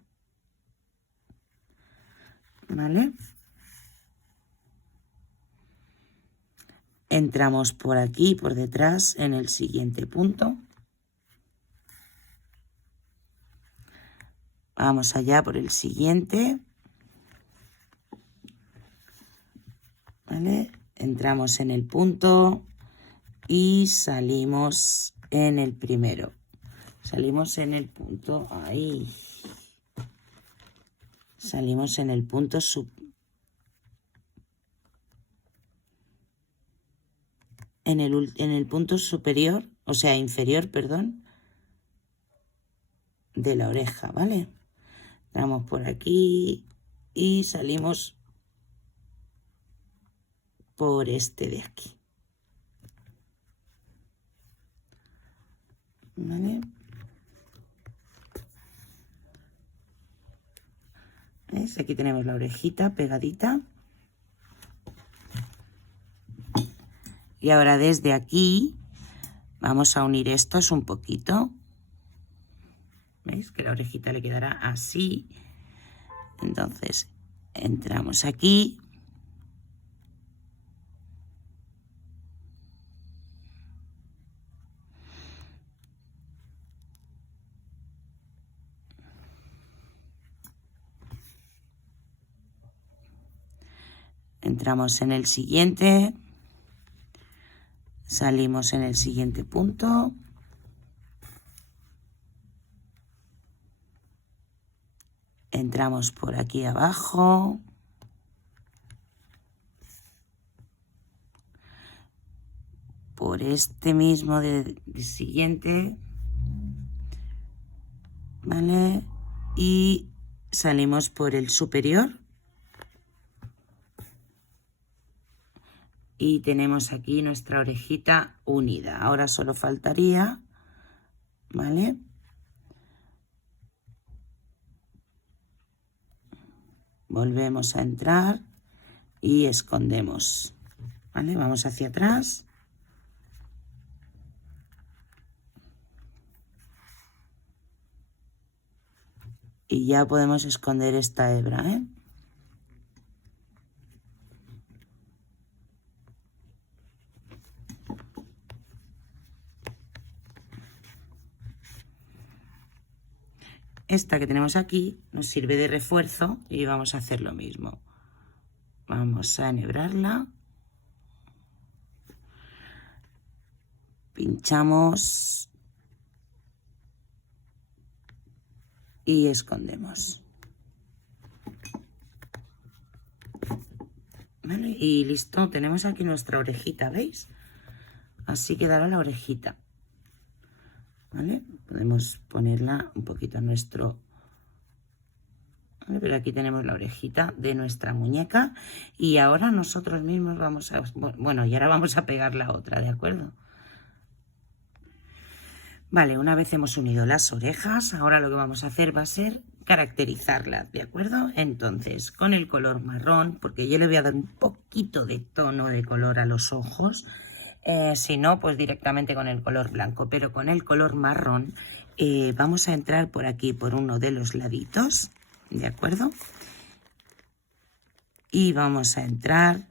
¿Vale? Entramos por aquí, por detrás, en el siguiente punto. Vamos allá por el siguiente. ¿Vale? Entramos en el punto y salimos en el primero. Salimos en el punto ahí. Salimos en el punto en el punto superior, o sea, inferior, perdón, de la oreja, ¿vale? Entramos por aquí y salimos por este de aquí. ¿Vale? ¿Ves? Aquí tenemos la orejita pegadita. Y ahora desde aquí vamos a unir estos un poquito. ¿Veis? Que la orejita le quedará así. Entonces entramos aquí. Entramos en el siguiente. Salimos en el siguiente punto. Entramos por aquí abajo. Por este mismo del siguiente. ¿Vale? Y salimos por el superior. Y tenemos aquí nuestra orejita unida. Ahora solo faltaría, ¿vale? Volvemos a entrar y escondemos, ¿vale? Vamos hacia atrás. Y ya podemos esconder esta hebra, ¿eh? Esta que tenemos aquí nos sirve de refuerzo y vamos a hacer lo mismo. Vamos a enhebrarla. Pinchamos. Y escondemos. ¿Vale? Y listo, tenemos aquí nuestra orejita, ¿veis? Así quedará la orejita. ¿Vale? Podemos ponerla un poquito a nuestro... ¿Vale? Pero aquí tenemos la orejita de nuestra muñeca y ahora nosotros mismos vamos a... Bueno, y ahora vamos a pegar la otra, ¿de acuerdo? Vale, una vez hemos unido las orejas, ahora lo que vamos a hacer va a ser caracterizarlas, ¿de acuerdo? Entonces, con el color marrón, porque yo le voy a dar un poquito de tono de color a los ojos, si no, pues directamente con el color blanco, pero con el color marrón vamos a entrar por aquí, por uno de los laditos, ¿de acuerdo? Y vamos a entrar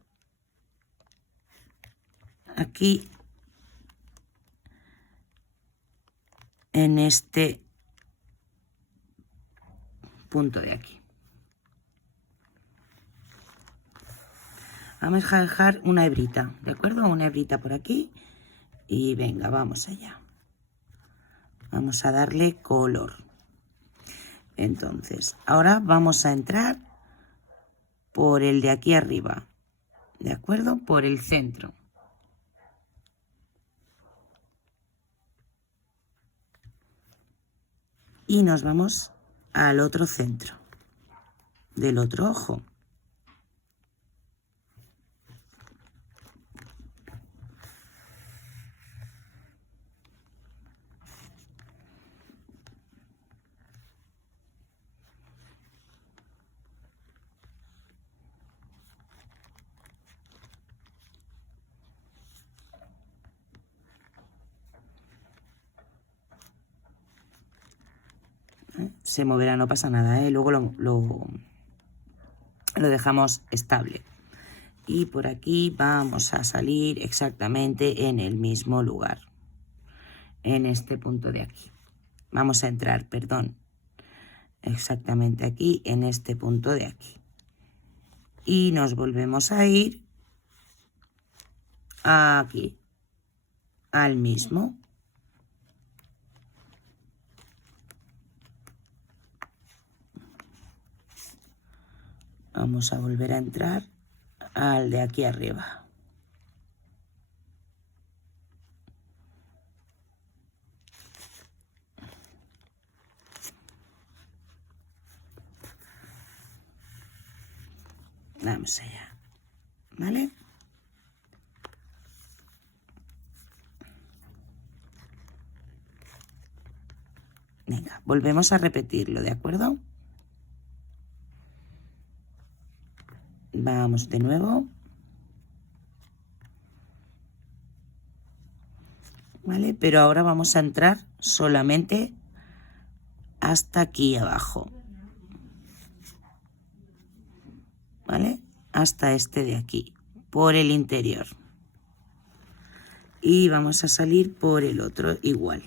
aquí en este punto de aquí. Vamos a dejar una hebrita, ¿de acuerdo? Una hebrita por aquí y venga, vamos allá. Vamos a darle color. Entonces, ahora vamos a entrar por el de aquí arriba, ¿de acuerdo? Por el centro. Y nos vamos al otro centro del otro ojo. se moverá, no pasa nada, ¿eh? Luego lo dejamos estable. Y por aquí vamos a salir exactamente en el mismo lugar, en este punto de aquí. Vamos a entrar, perdón, exactamente aquí, en este punto de aquí. Y nos volvemos a ir aquí, al mismo. Vamos a volver a entrar al de aquí arriba. Vamos allá, ¿vale? Venga, volvemos a repetirlo, ¿de acuerdo? Vamos de nuevo. ¿Vale? Pero ahora vamos a entrar solamente hasta aquí abajo. ¿Vale? Hasta este de aquí, por el interior. Y vamos a salir por el otro igual.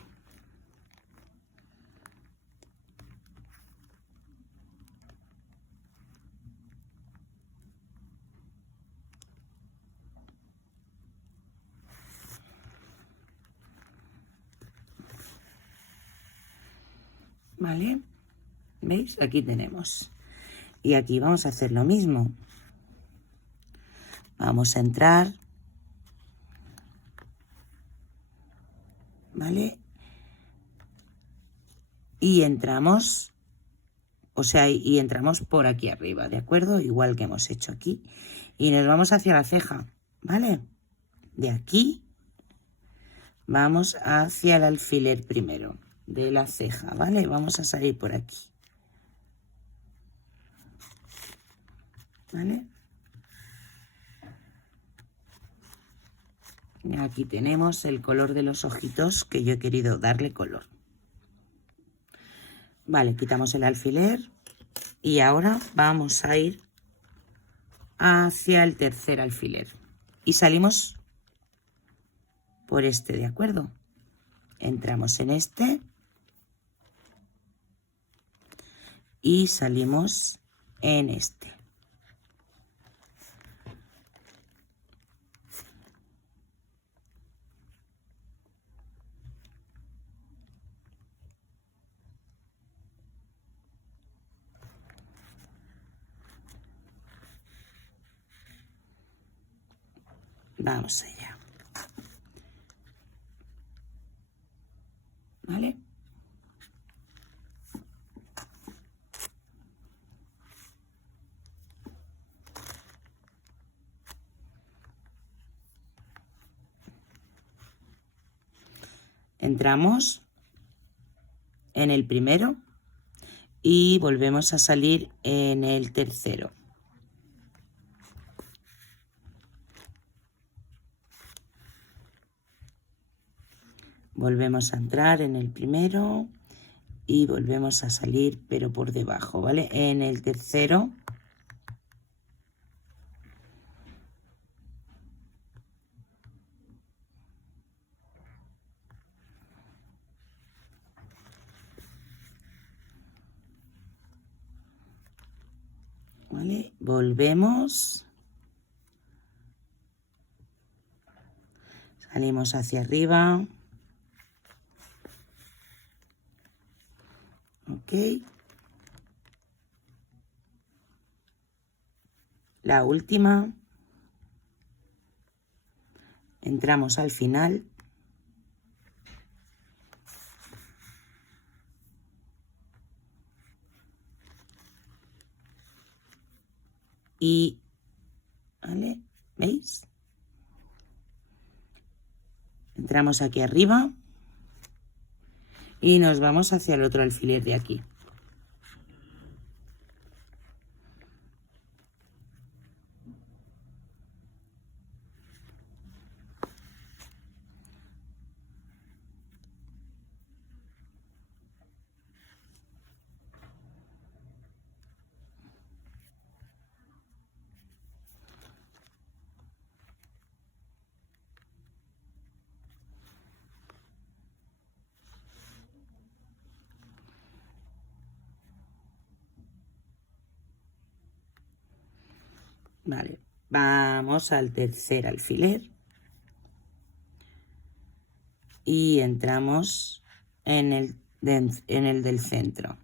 ¿Vale? ¿Veis? Aquí tenemos. Y aquí vamos a hacer lo mismo. Vamos a entrar. ¿Vale? Y entramos, o sea, y entramos por aquí arriba, ¿de acuerdo? Igual que hemos hecho aquí. Y nos vamos hacia la ceja, ¿vale? De aquí vamos hacia el alfiler primero, de la ceja, ¿vale? Vamos a salir por aquí. ¿Vale? Y aquí tenemos el color de los ojitos que yo he querido darle color. Vale, quitamos el alfiler y ahora vamos a ir hacia el tercer alfiler. Y salimos por este, ¿de acuerdo? Entramos en este y salimos en este. Vamos allá. ¿Vale? Entramos en el primero y volvemos a salir en el tercero. Volvemos a entrar en el primero y volvemos a salir, pero por debajo, ¿vale? En el tercero. ¿Vale? Volvemos. Salimos hacia arriba. Ok. La última. Entramos al final. Y, ¿vale? ¿Veis? Entramos aquí arriba y nos vamos hacia el otro alfiler de aquí. Vale, vamos al tercer alfiler y entramos en el del centro.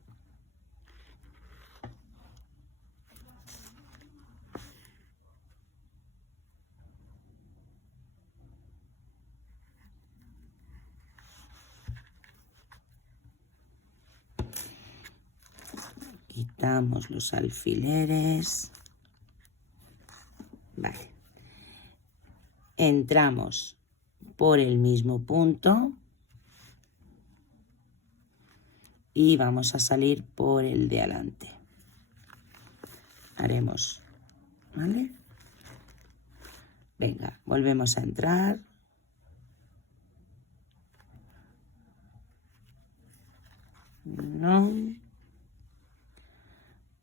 Quitamos los alfileres. Vale. Entramos por el mismo punto y vamos a salir por el de adelante. Haremos, ¿vale? Venga, volvemos a entrar. No.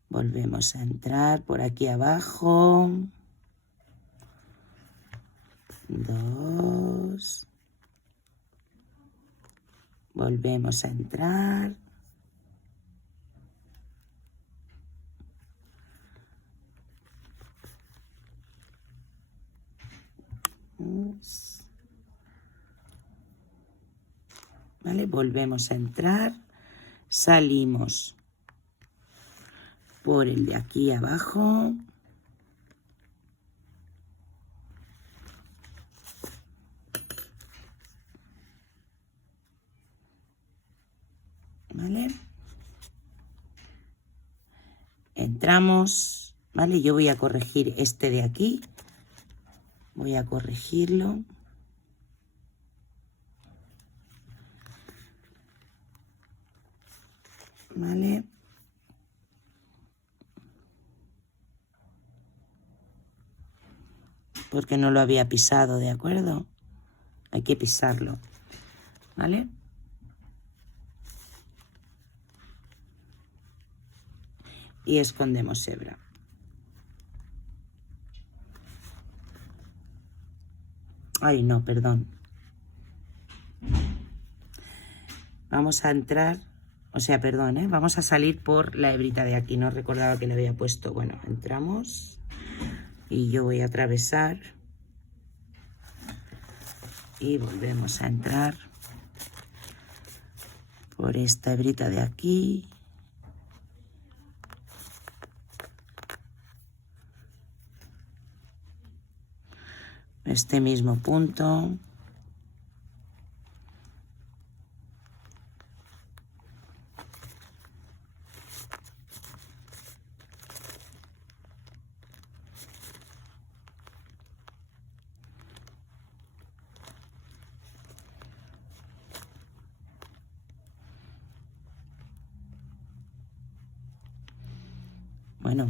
Volvemos a entrar por aquí abajo. 2. Volvemos a entrar. 2. ¿Vale? Volvemos a entrar. Salimos por el de aquí abajo. ¿Vale? Entramos, ¿vale? Yo voy a corregir este de aquí. Voy a corregirlo. ¿Vale? Porque no lo había pisado, ¿de acuerdo? Hay que pisarlo, ¿vale? Y escondemos hebra. Ay, no, perdón. Vamos a entrar, o sea, perdón, vamos a salir por la hebrita de aquí. No recordaba que le había puesto. Bueno, entramos y yo voy a atravesar y volvemos a entrar por esta hebrita de aquí. Este mismo punto.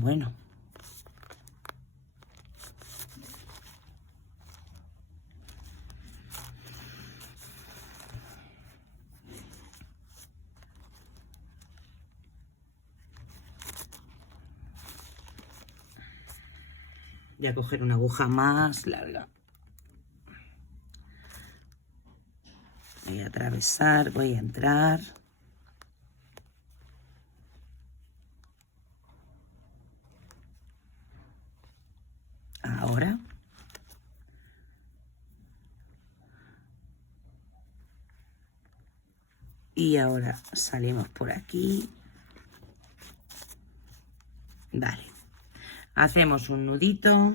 Bueno. Voy a coger una aguja más larga. Voy a atravesar, voy a entrar. Ahora. Y ahora salimos por aquí. Vale. Hacemos un nudito.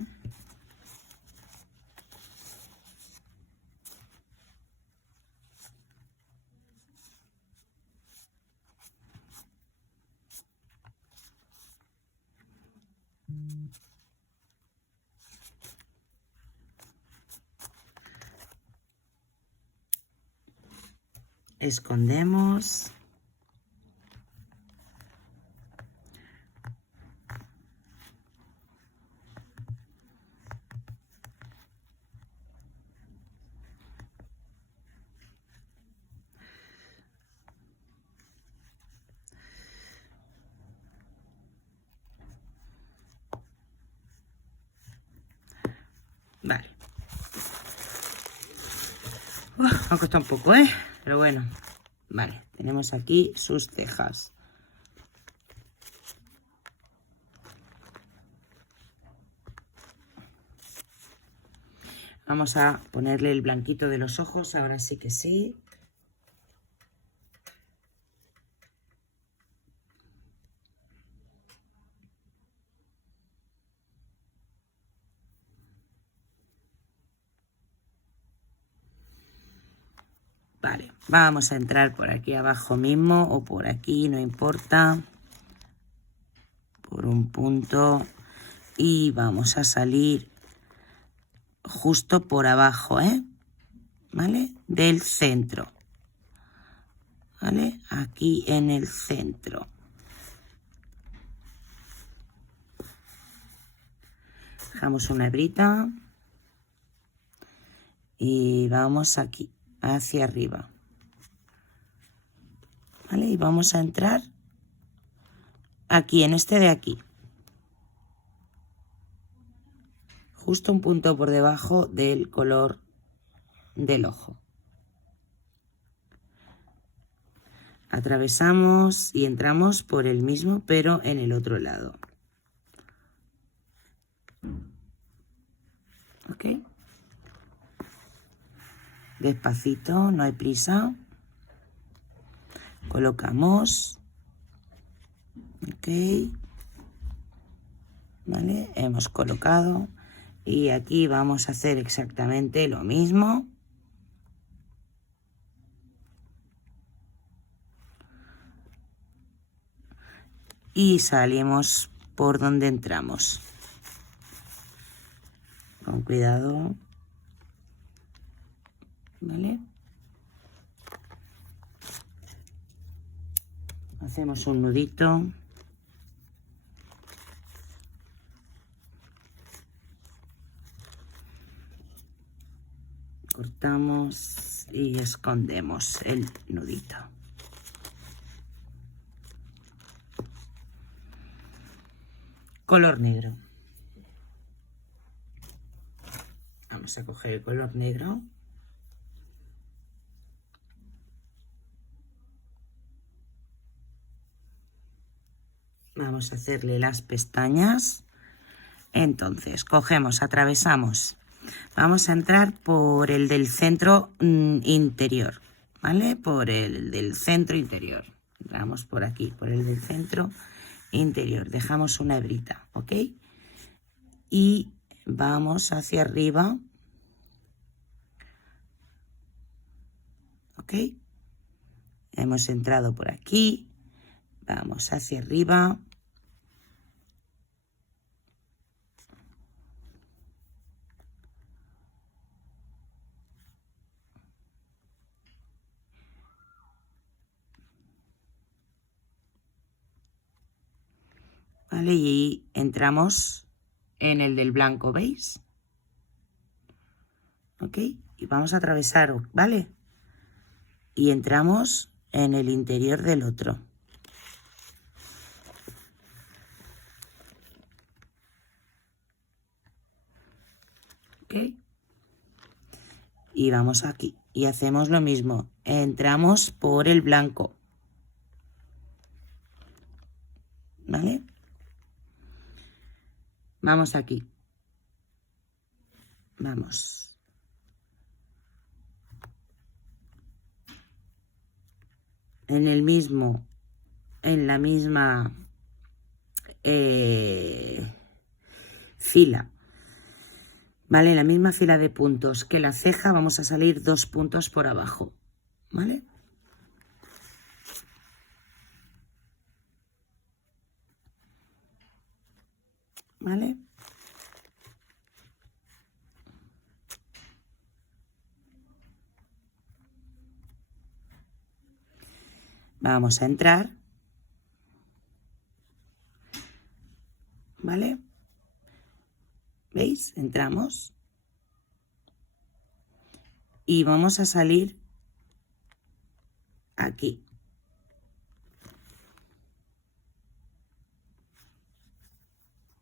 Escondemos. Vale. Me ha costado un poco, pero bueno. Vale, tenemos aquí sus cejas. Vamos a ponerle el blanquito de los ojos, ahora sí que sí. Vale, vamos a entrar por aquí abajo mismo o por aquí, no importa. Por un punto y vamos a salir justo por abajo, ¿vale? Del centro, ¿vale? Aquí en el centro. Dejamos una hebrita y vamos aquí, hacia arriba, ¿vale? Y vamos a entrar aquí, en este de aquí. Justo un punto por debajo del color del ojo. Atravesamos y entramos por el mismo, pero en el otro lado. ¿Ok? Despacito, no hay prisa. Colocamos. Ok. ¿Vale? Hemos colocado. Y aquí vamos a hacer exactamente lo mismo. Y salimos por donde entramos. Con cuidado. ¿Vale? Hacemos un nudito. Cortamos y escondemos el nudito. Color negro. Vamos a coger el color negro. Vamos a hacerle las pestañas. Entonces, cogemos, atravesamos. Vamos a entrar por el del centro interior, ¿vale? Por el del centro interior. Vamos por aquí, por el del centro interior. Dejamos una hebrita, ¿ok? Y vamos hacia arriba. ¿Ok? Hemos entrado por aquí. Vamos hacia arriba. ¿Vale? Y entramos en el del blanco, ¿veis? ¿Ok? Y vamos a atravesar, ¿vale? Y entramos en el interior del otro. ¿Ok? Y vamos aquí y hacemos lo mismo. Entramos por el blanco. ¿Vale? Vamos aquí. Vamos. En el mismo, en la misma fila. ¿Vale? En la misma fila de puntos que la ceja vamos a salir 2 puntos por abajo. ¿Vale? ¿Vale? Vamos a entrar. ¿Vale? ¿Veis? Entramos. Y vamos a salir aquí.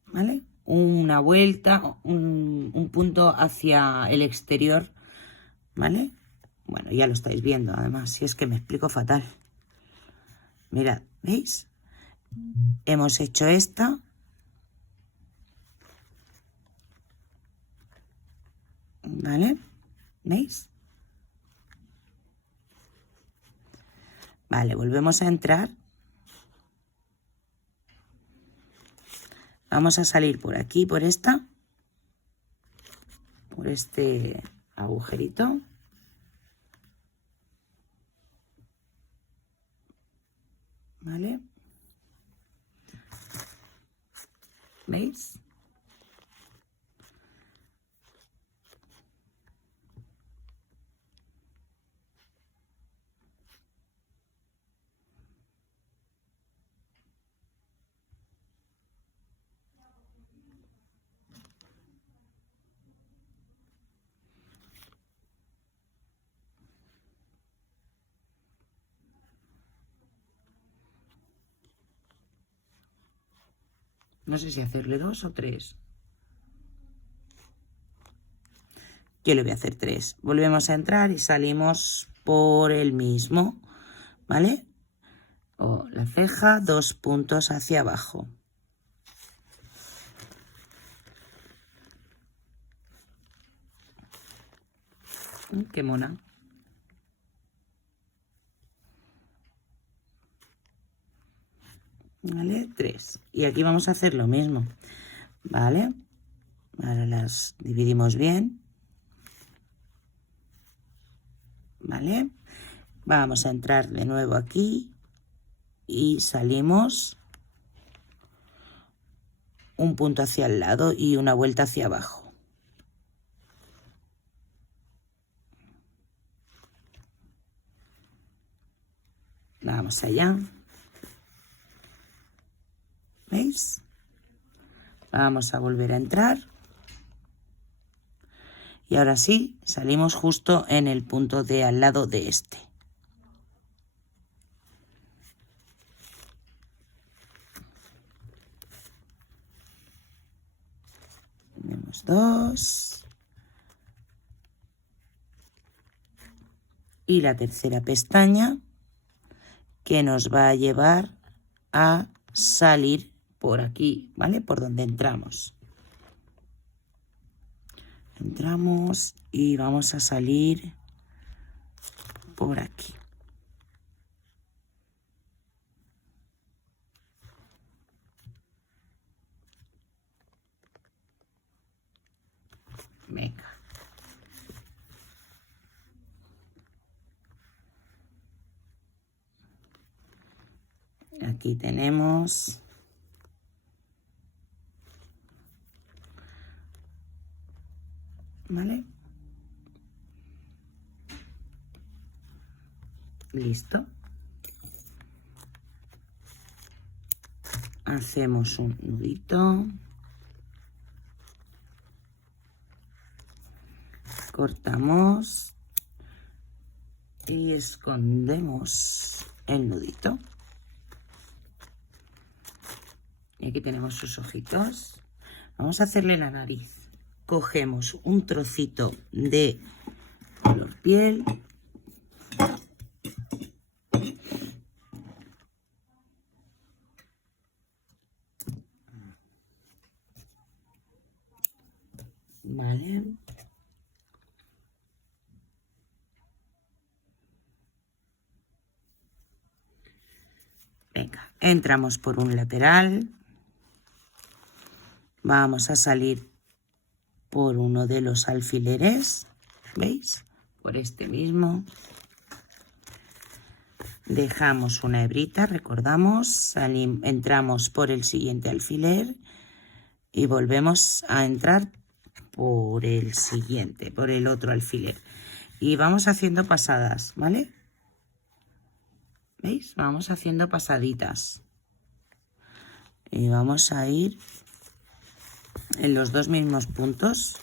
¿Vale? Una vuelta, un punto hacia el exterior. ¿Vale? Bueno, ya lo estáis viendo, además, si es que me explico fatal. Mirad, ¿veis? Hemos hecho esta. ¿Vale? ¿Veis? Vale, volvemos a entrar. Vamos a salir por aquí, por esta. Por este agujerito. ¿Vale? ¿Veis? No sé si hacerle 2 o 3. Yo le voy a hacer 3. Volvemos a entrar y salimos por el mismo, ¿vale? O la ceja, 2 puntos hacia abajo. Qué mona. ¿Vale? 3. Y aquí vamos a hacer lo mismo, ¿vale? Ahora las dividimos bien, ¿vale? Vamos a entrar de nuevo aquí y salimos un punto hacia el lado y una vuelta hacia abajo. Vamos allá. ¿Veis? Vamos a volver a entrar. Y ahora sí, salimos justo en el punto de al lado de este. Tenemos 2. Y la tercera pestaña que nos va a llevar a salir por aquí, ¿vale? Por donde entramos. Entramos y vamos a salir por aquí. Venga. Aquí tenemos ¿vale? Listo. Hacemos un nudito. Cortamos y escondemos el nudito. Y aquí tenemos sus ojitos. Vamos a hacerle la nariz. Cogemos un trocito de color piel. Vale. Venga, entramos por un lateral. Vamos a salir por uno de los alfileres, ¿veis? Por este mismo. Dejamos una hebrita, recordamos, entramos por el siguiente alfiler y volvemos a entrar por el siguiente, por el otro alfiler. Y vamos haciendo pasadas, ¿vale? ¿Veis? Vamos haciendo pasaditas. Y vamos a ir en los dos mismos puntos,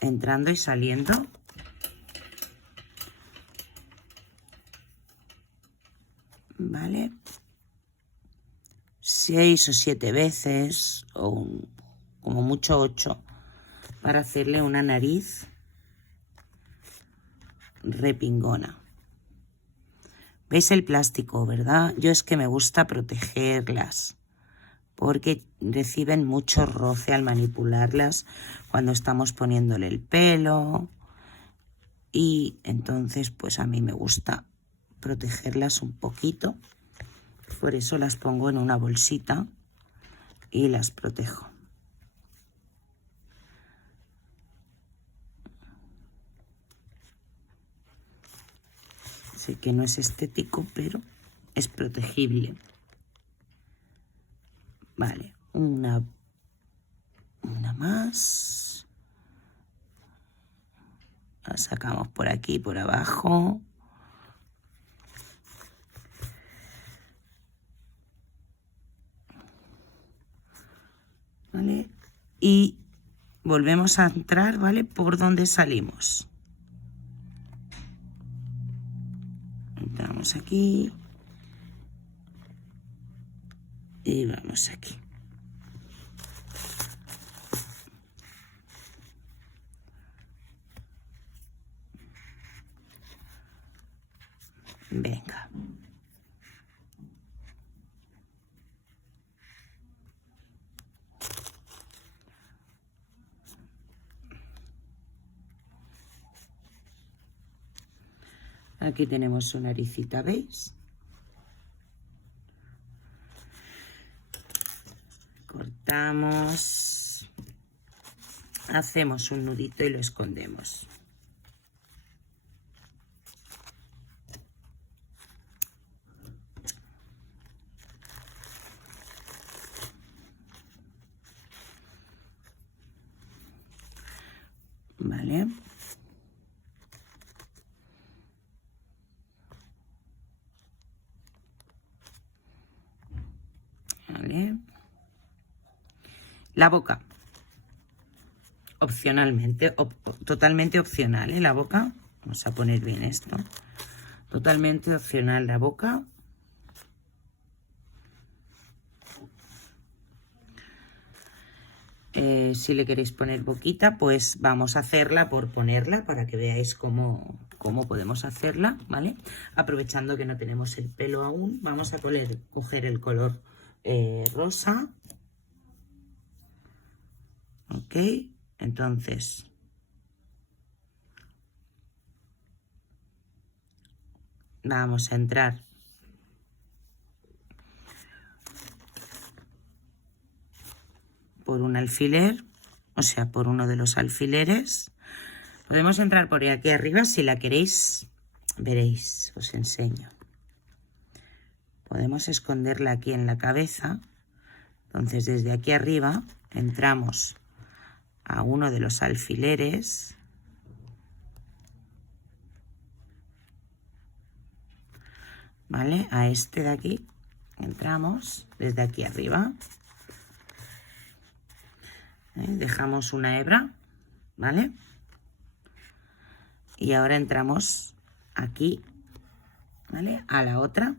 entrando y saliendo. ¿Vale? 6 o 7 veces, o como mucho 8, para hacerle una nariz repingona. ¿Veis el plástico, verdad? Yo es que me gusta protegerlas, porque reciben mucho roce al manipularlas cuando estamos poniéndole el pelo, y entonces pues a mí me gusta protegerlas un poquito, por eso las pongo en una bolsita y las protejo. Sé que no es estético, pero es protegible. Vale, una más. La sacamos por aquí, por abajo. ¿Vale? Y volvemos a entrar, ¿vale? Por donde salimos. Entramos aquí. Y vamos aquí. Venga. Aquí tenemos su naricita, ¿veis? Cortamos. Hacemos un nudito y lo escondemos. Vale. Vale. La boca. Opcionalmente, totalmente opcional, ¿eh? La boca. Vamos a poner bien esto. Totalmente opcional la boca. Si le queréis poner boquita, pues vamos a hacerla por ponerla para que veáis cómo podemos hacerla, ¿vale? Aprovechando que no tenemos el pelo aún, vamos a coger el color rosa. Ok, entonces vamos a entrar por un alfiler, o sea, por uno de los alfileres. Podemos entrar por aquí arriba si la queréis, veréis, os enseño. Podemos esconderla aquí en la cabeza. Entonces desde aquí arriba entramos a uno de los alfileres. ¿Vale? A este de aquí entramos desde aquí arriba. Dejamos una hebra, ¿vale? Y ahora entramos aquí, ¿vale? A la otra.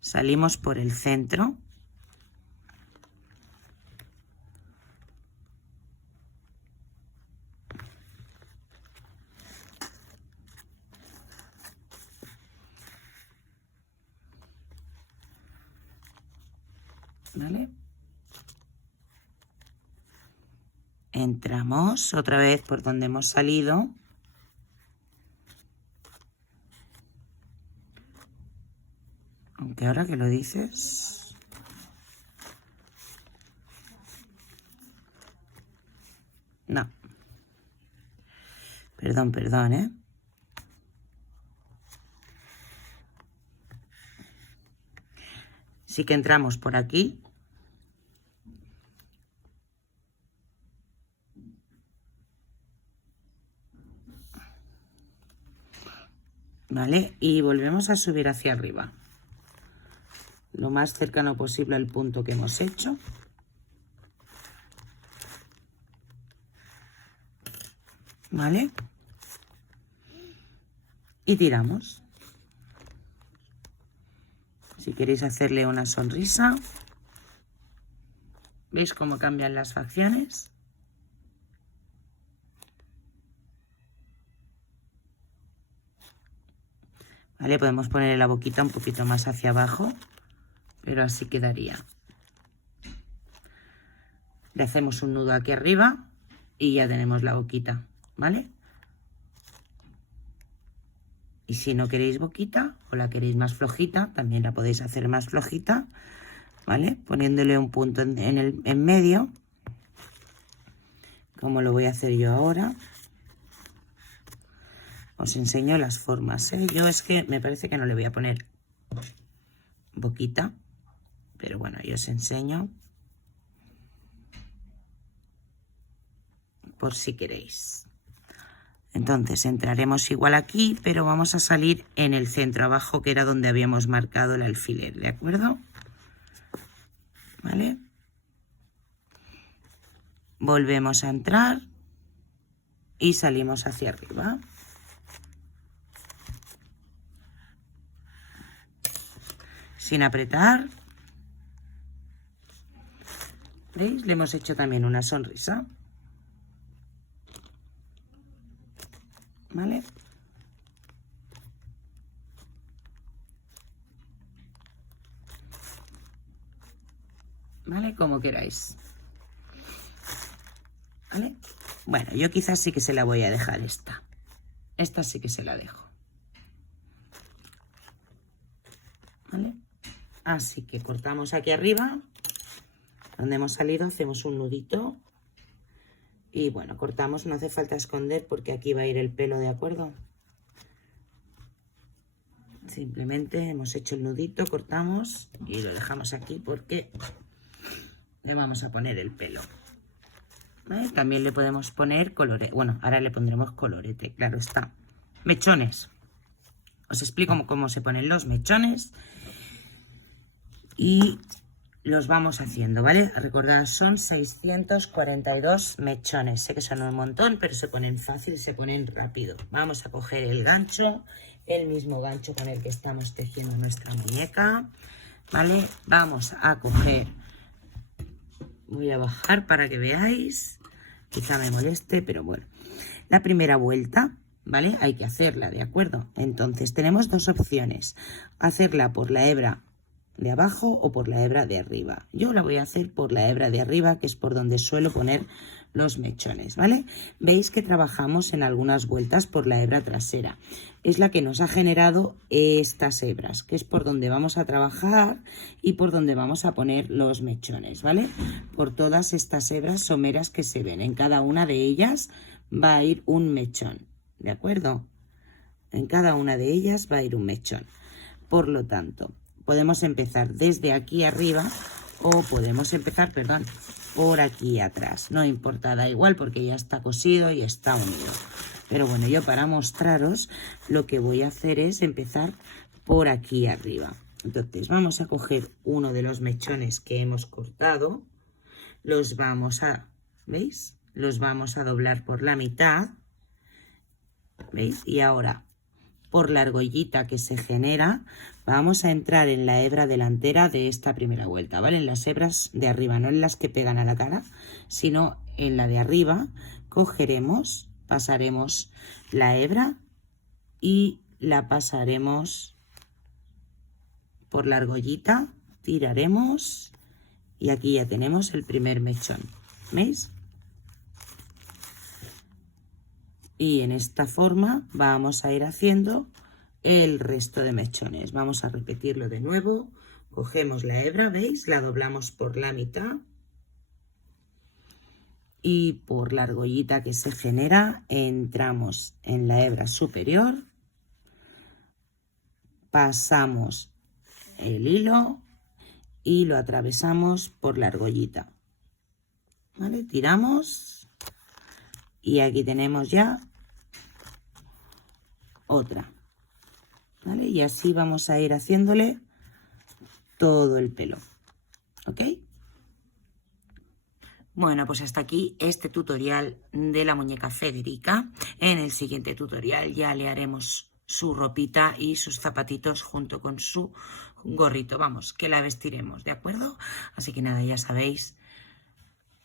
Salimos por el centro. ¿Vale? Entramos otra vez por donde hemos salido. Aunque ahora que lo dices... No. Perdón, ¿eh? Sí que entramos por aquí. ¿Vale? Y volvemos a subir hacia arriba. Lo más cercano posible al punto que hemos hecho. ¿Vale? Y tiramos. Si queréis hacerle una sonrisa. ¿Veis cómo cambian las facciones? ¿Vale? Podemos poner la boquita un poquito más hacia abajo. pero así quedaría. Le hacemos un nudo aquí arriba y ya tenemos la boquita, ¿vale? Y si no queréis boquita o la queréis más flojita, también la podéis hacer más flojita, ¿vale? Poniéndole un punto en medio, como lo voy a hacer yo ahora. Os enseño las formas, ¿eh? Yo es que me parece que no le voy a poner boquita, pero bueno, yo os enseño por si queréis. Entonces entraremos igual aquí, pero vamos a salir en el centro abajo, que era donde habíamos marcado el alfiler, ¿de acuerdo? ¿Vale? Volvemos a entrar y salimos hacia arriba. Sin apretar. ¿Veis? Le hemos hecho también una sonrisa. ¿Vale? ¿Vale? Como queráis. ¿Vale? Bueno, yo quizás sí que se la voy a dejar esta. Esta sí que se la dejo. ¿Vale? Así que cortamos aquí arriba, donde hemos salido, hacemos un nudito. Y bueno, cortamos, no hace falta esconder porque aquí va a ir el pelo, ¿de acuerdo? Simplemente hemos hecho el nudito, cortamos y lo dejamos aquí porque le vamos a poner el pelo. ¿Vale? También le podemos poner colorete. Bueno, ahora le pondremos colorete, claro está. Mechones. Os explico cómo se ponen los mechones. Y los vamos haciendo, ¿vale? Recordad, son 642 mechones. Sé que son un montón, pero se ponen fácil, se ponen rápido. Vamos a coger el gancho, el mismo gancho con el que estamos tejiendo nuestra muñeca, ¿vale? Vamos a coger, voy a bajar para que veáis, quizá me moleste, pero bueno. La primera vuelta, ¿vale? Hay que hacerla, ¿de acuerdo? Entonces tenemos dos opciones, hacerla por la hebra de abajo o por la hebra de arriba. Yo la voy a hacer por la hebra de arriba, que es por donde suelo poner los mechones, ¿vale? Veis que trabajamos en algunas vueltas por la hebra trasera. Es la que nos ha generado estas hebras, que es por donde vamos a trabajar y por donde vamos a poner los mechones, ¿vale? Por todas estas hebras someras que se ven. En cada una de ellas va a ir un mechón, ¿de acuerdo? En cada una de ellas va a ir un mechón. Por lo tanto, podemos empezar desde aquí arriba o podemos empezar, perdón, por aquí atrás. No importa, da igual porque ya está cosido y está unido. Pero bueno, yo para mostraros lo que voy a hacer es empezar por aquí arriba. Entonces vamos a coger uno de los mechones que hemos cortado. Los vamos a, ¿veis? Los vamos a doblar por la mitad. ¿Veis? Y ahora, por la argollita que se genera, vamos a entrar en la hebra delantera de esta primera vuelta, ¿vale? En las hebras de arriba, no en las que pegan a la cara, sino en la de arriba. Cogeremos, pasaremos la hebra y la pasaremos por la argollita, tiraremos y aquí ya tenemos el primer mechón, ¿veis? Y en esta forma vamos a ir haciendo el resto de mechones. Vamos a repetirlo de nuevo. Cogemos la hebra, ¿veis? La doblamos por la mitad. Y por la argollita que se genera, entramos en la hebra superior. Pasamos el hilo y lo atravesamos por la argollita. ¿Vale? Tiramos. Y aquí tenemos ya otra, ¿vale? Y así vamos a ir haciéndole todo el pelo, ¿ok? Bueno, pues hasta aquí este tutorial de la muñeca Federica. En el siguiente tutorial ya le haremos su ropita y sus zapatitos junto con su gorrito. Vamos, que la vestiremos, ¿de acuerdo? Así que nada, ya sabéis,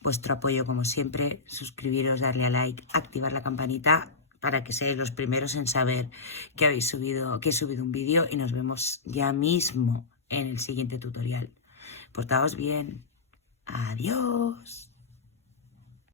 vuestro apoyo como siempre, suscribiros, darle a like, activar la campanita para que seáis los primeros en saber que he subido un vídeo y nos vemos ya mismo en el siguiente tutorial. Portaos bien. Adiós.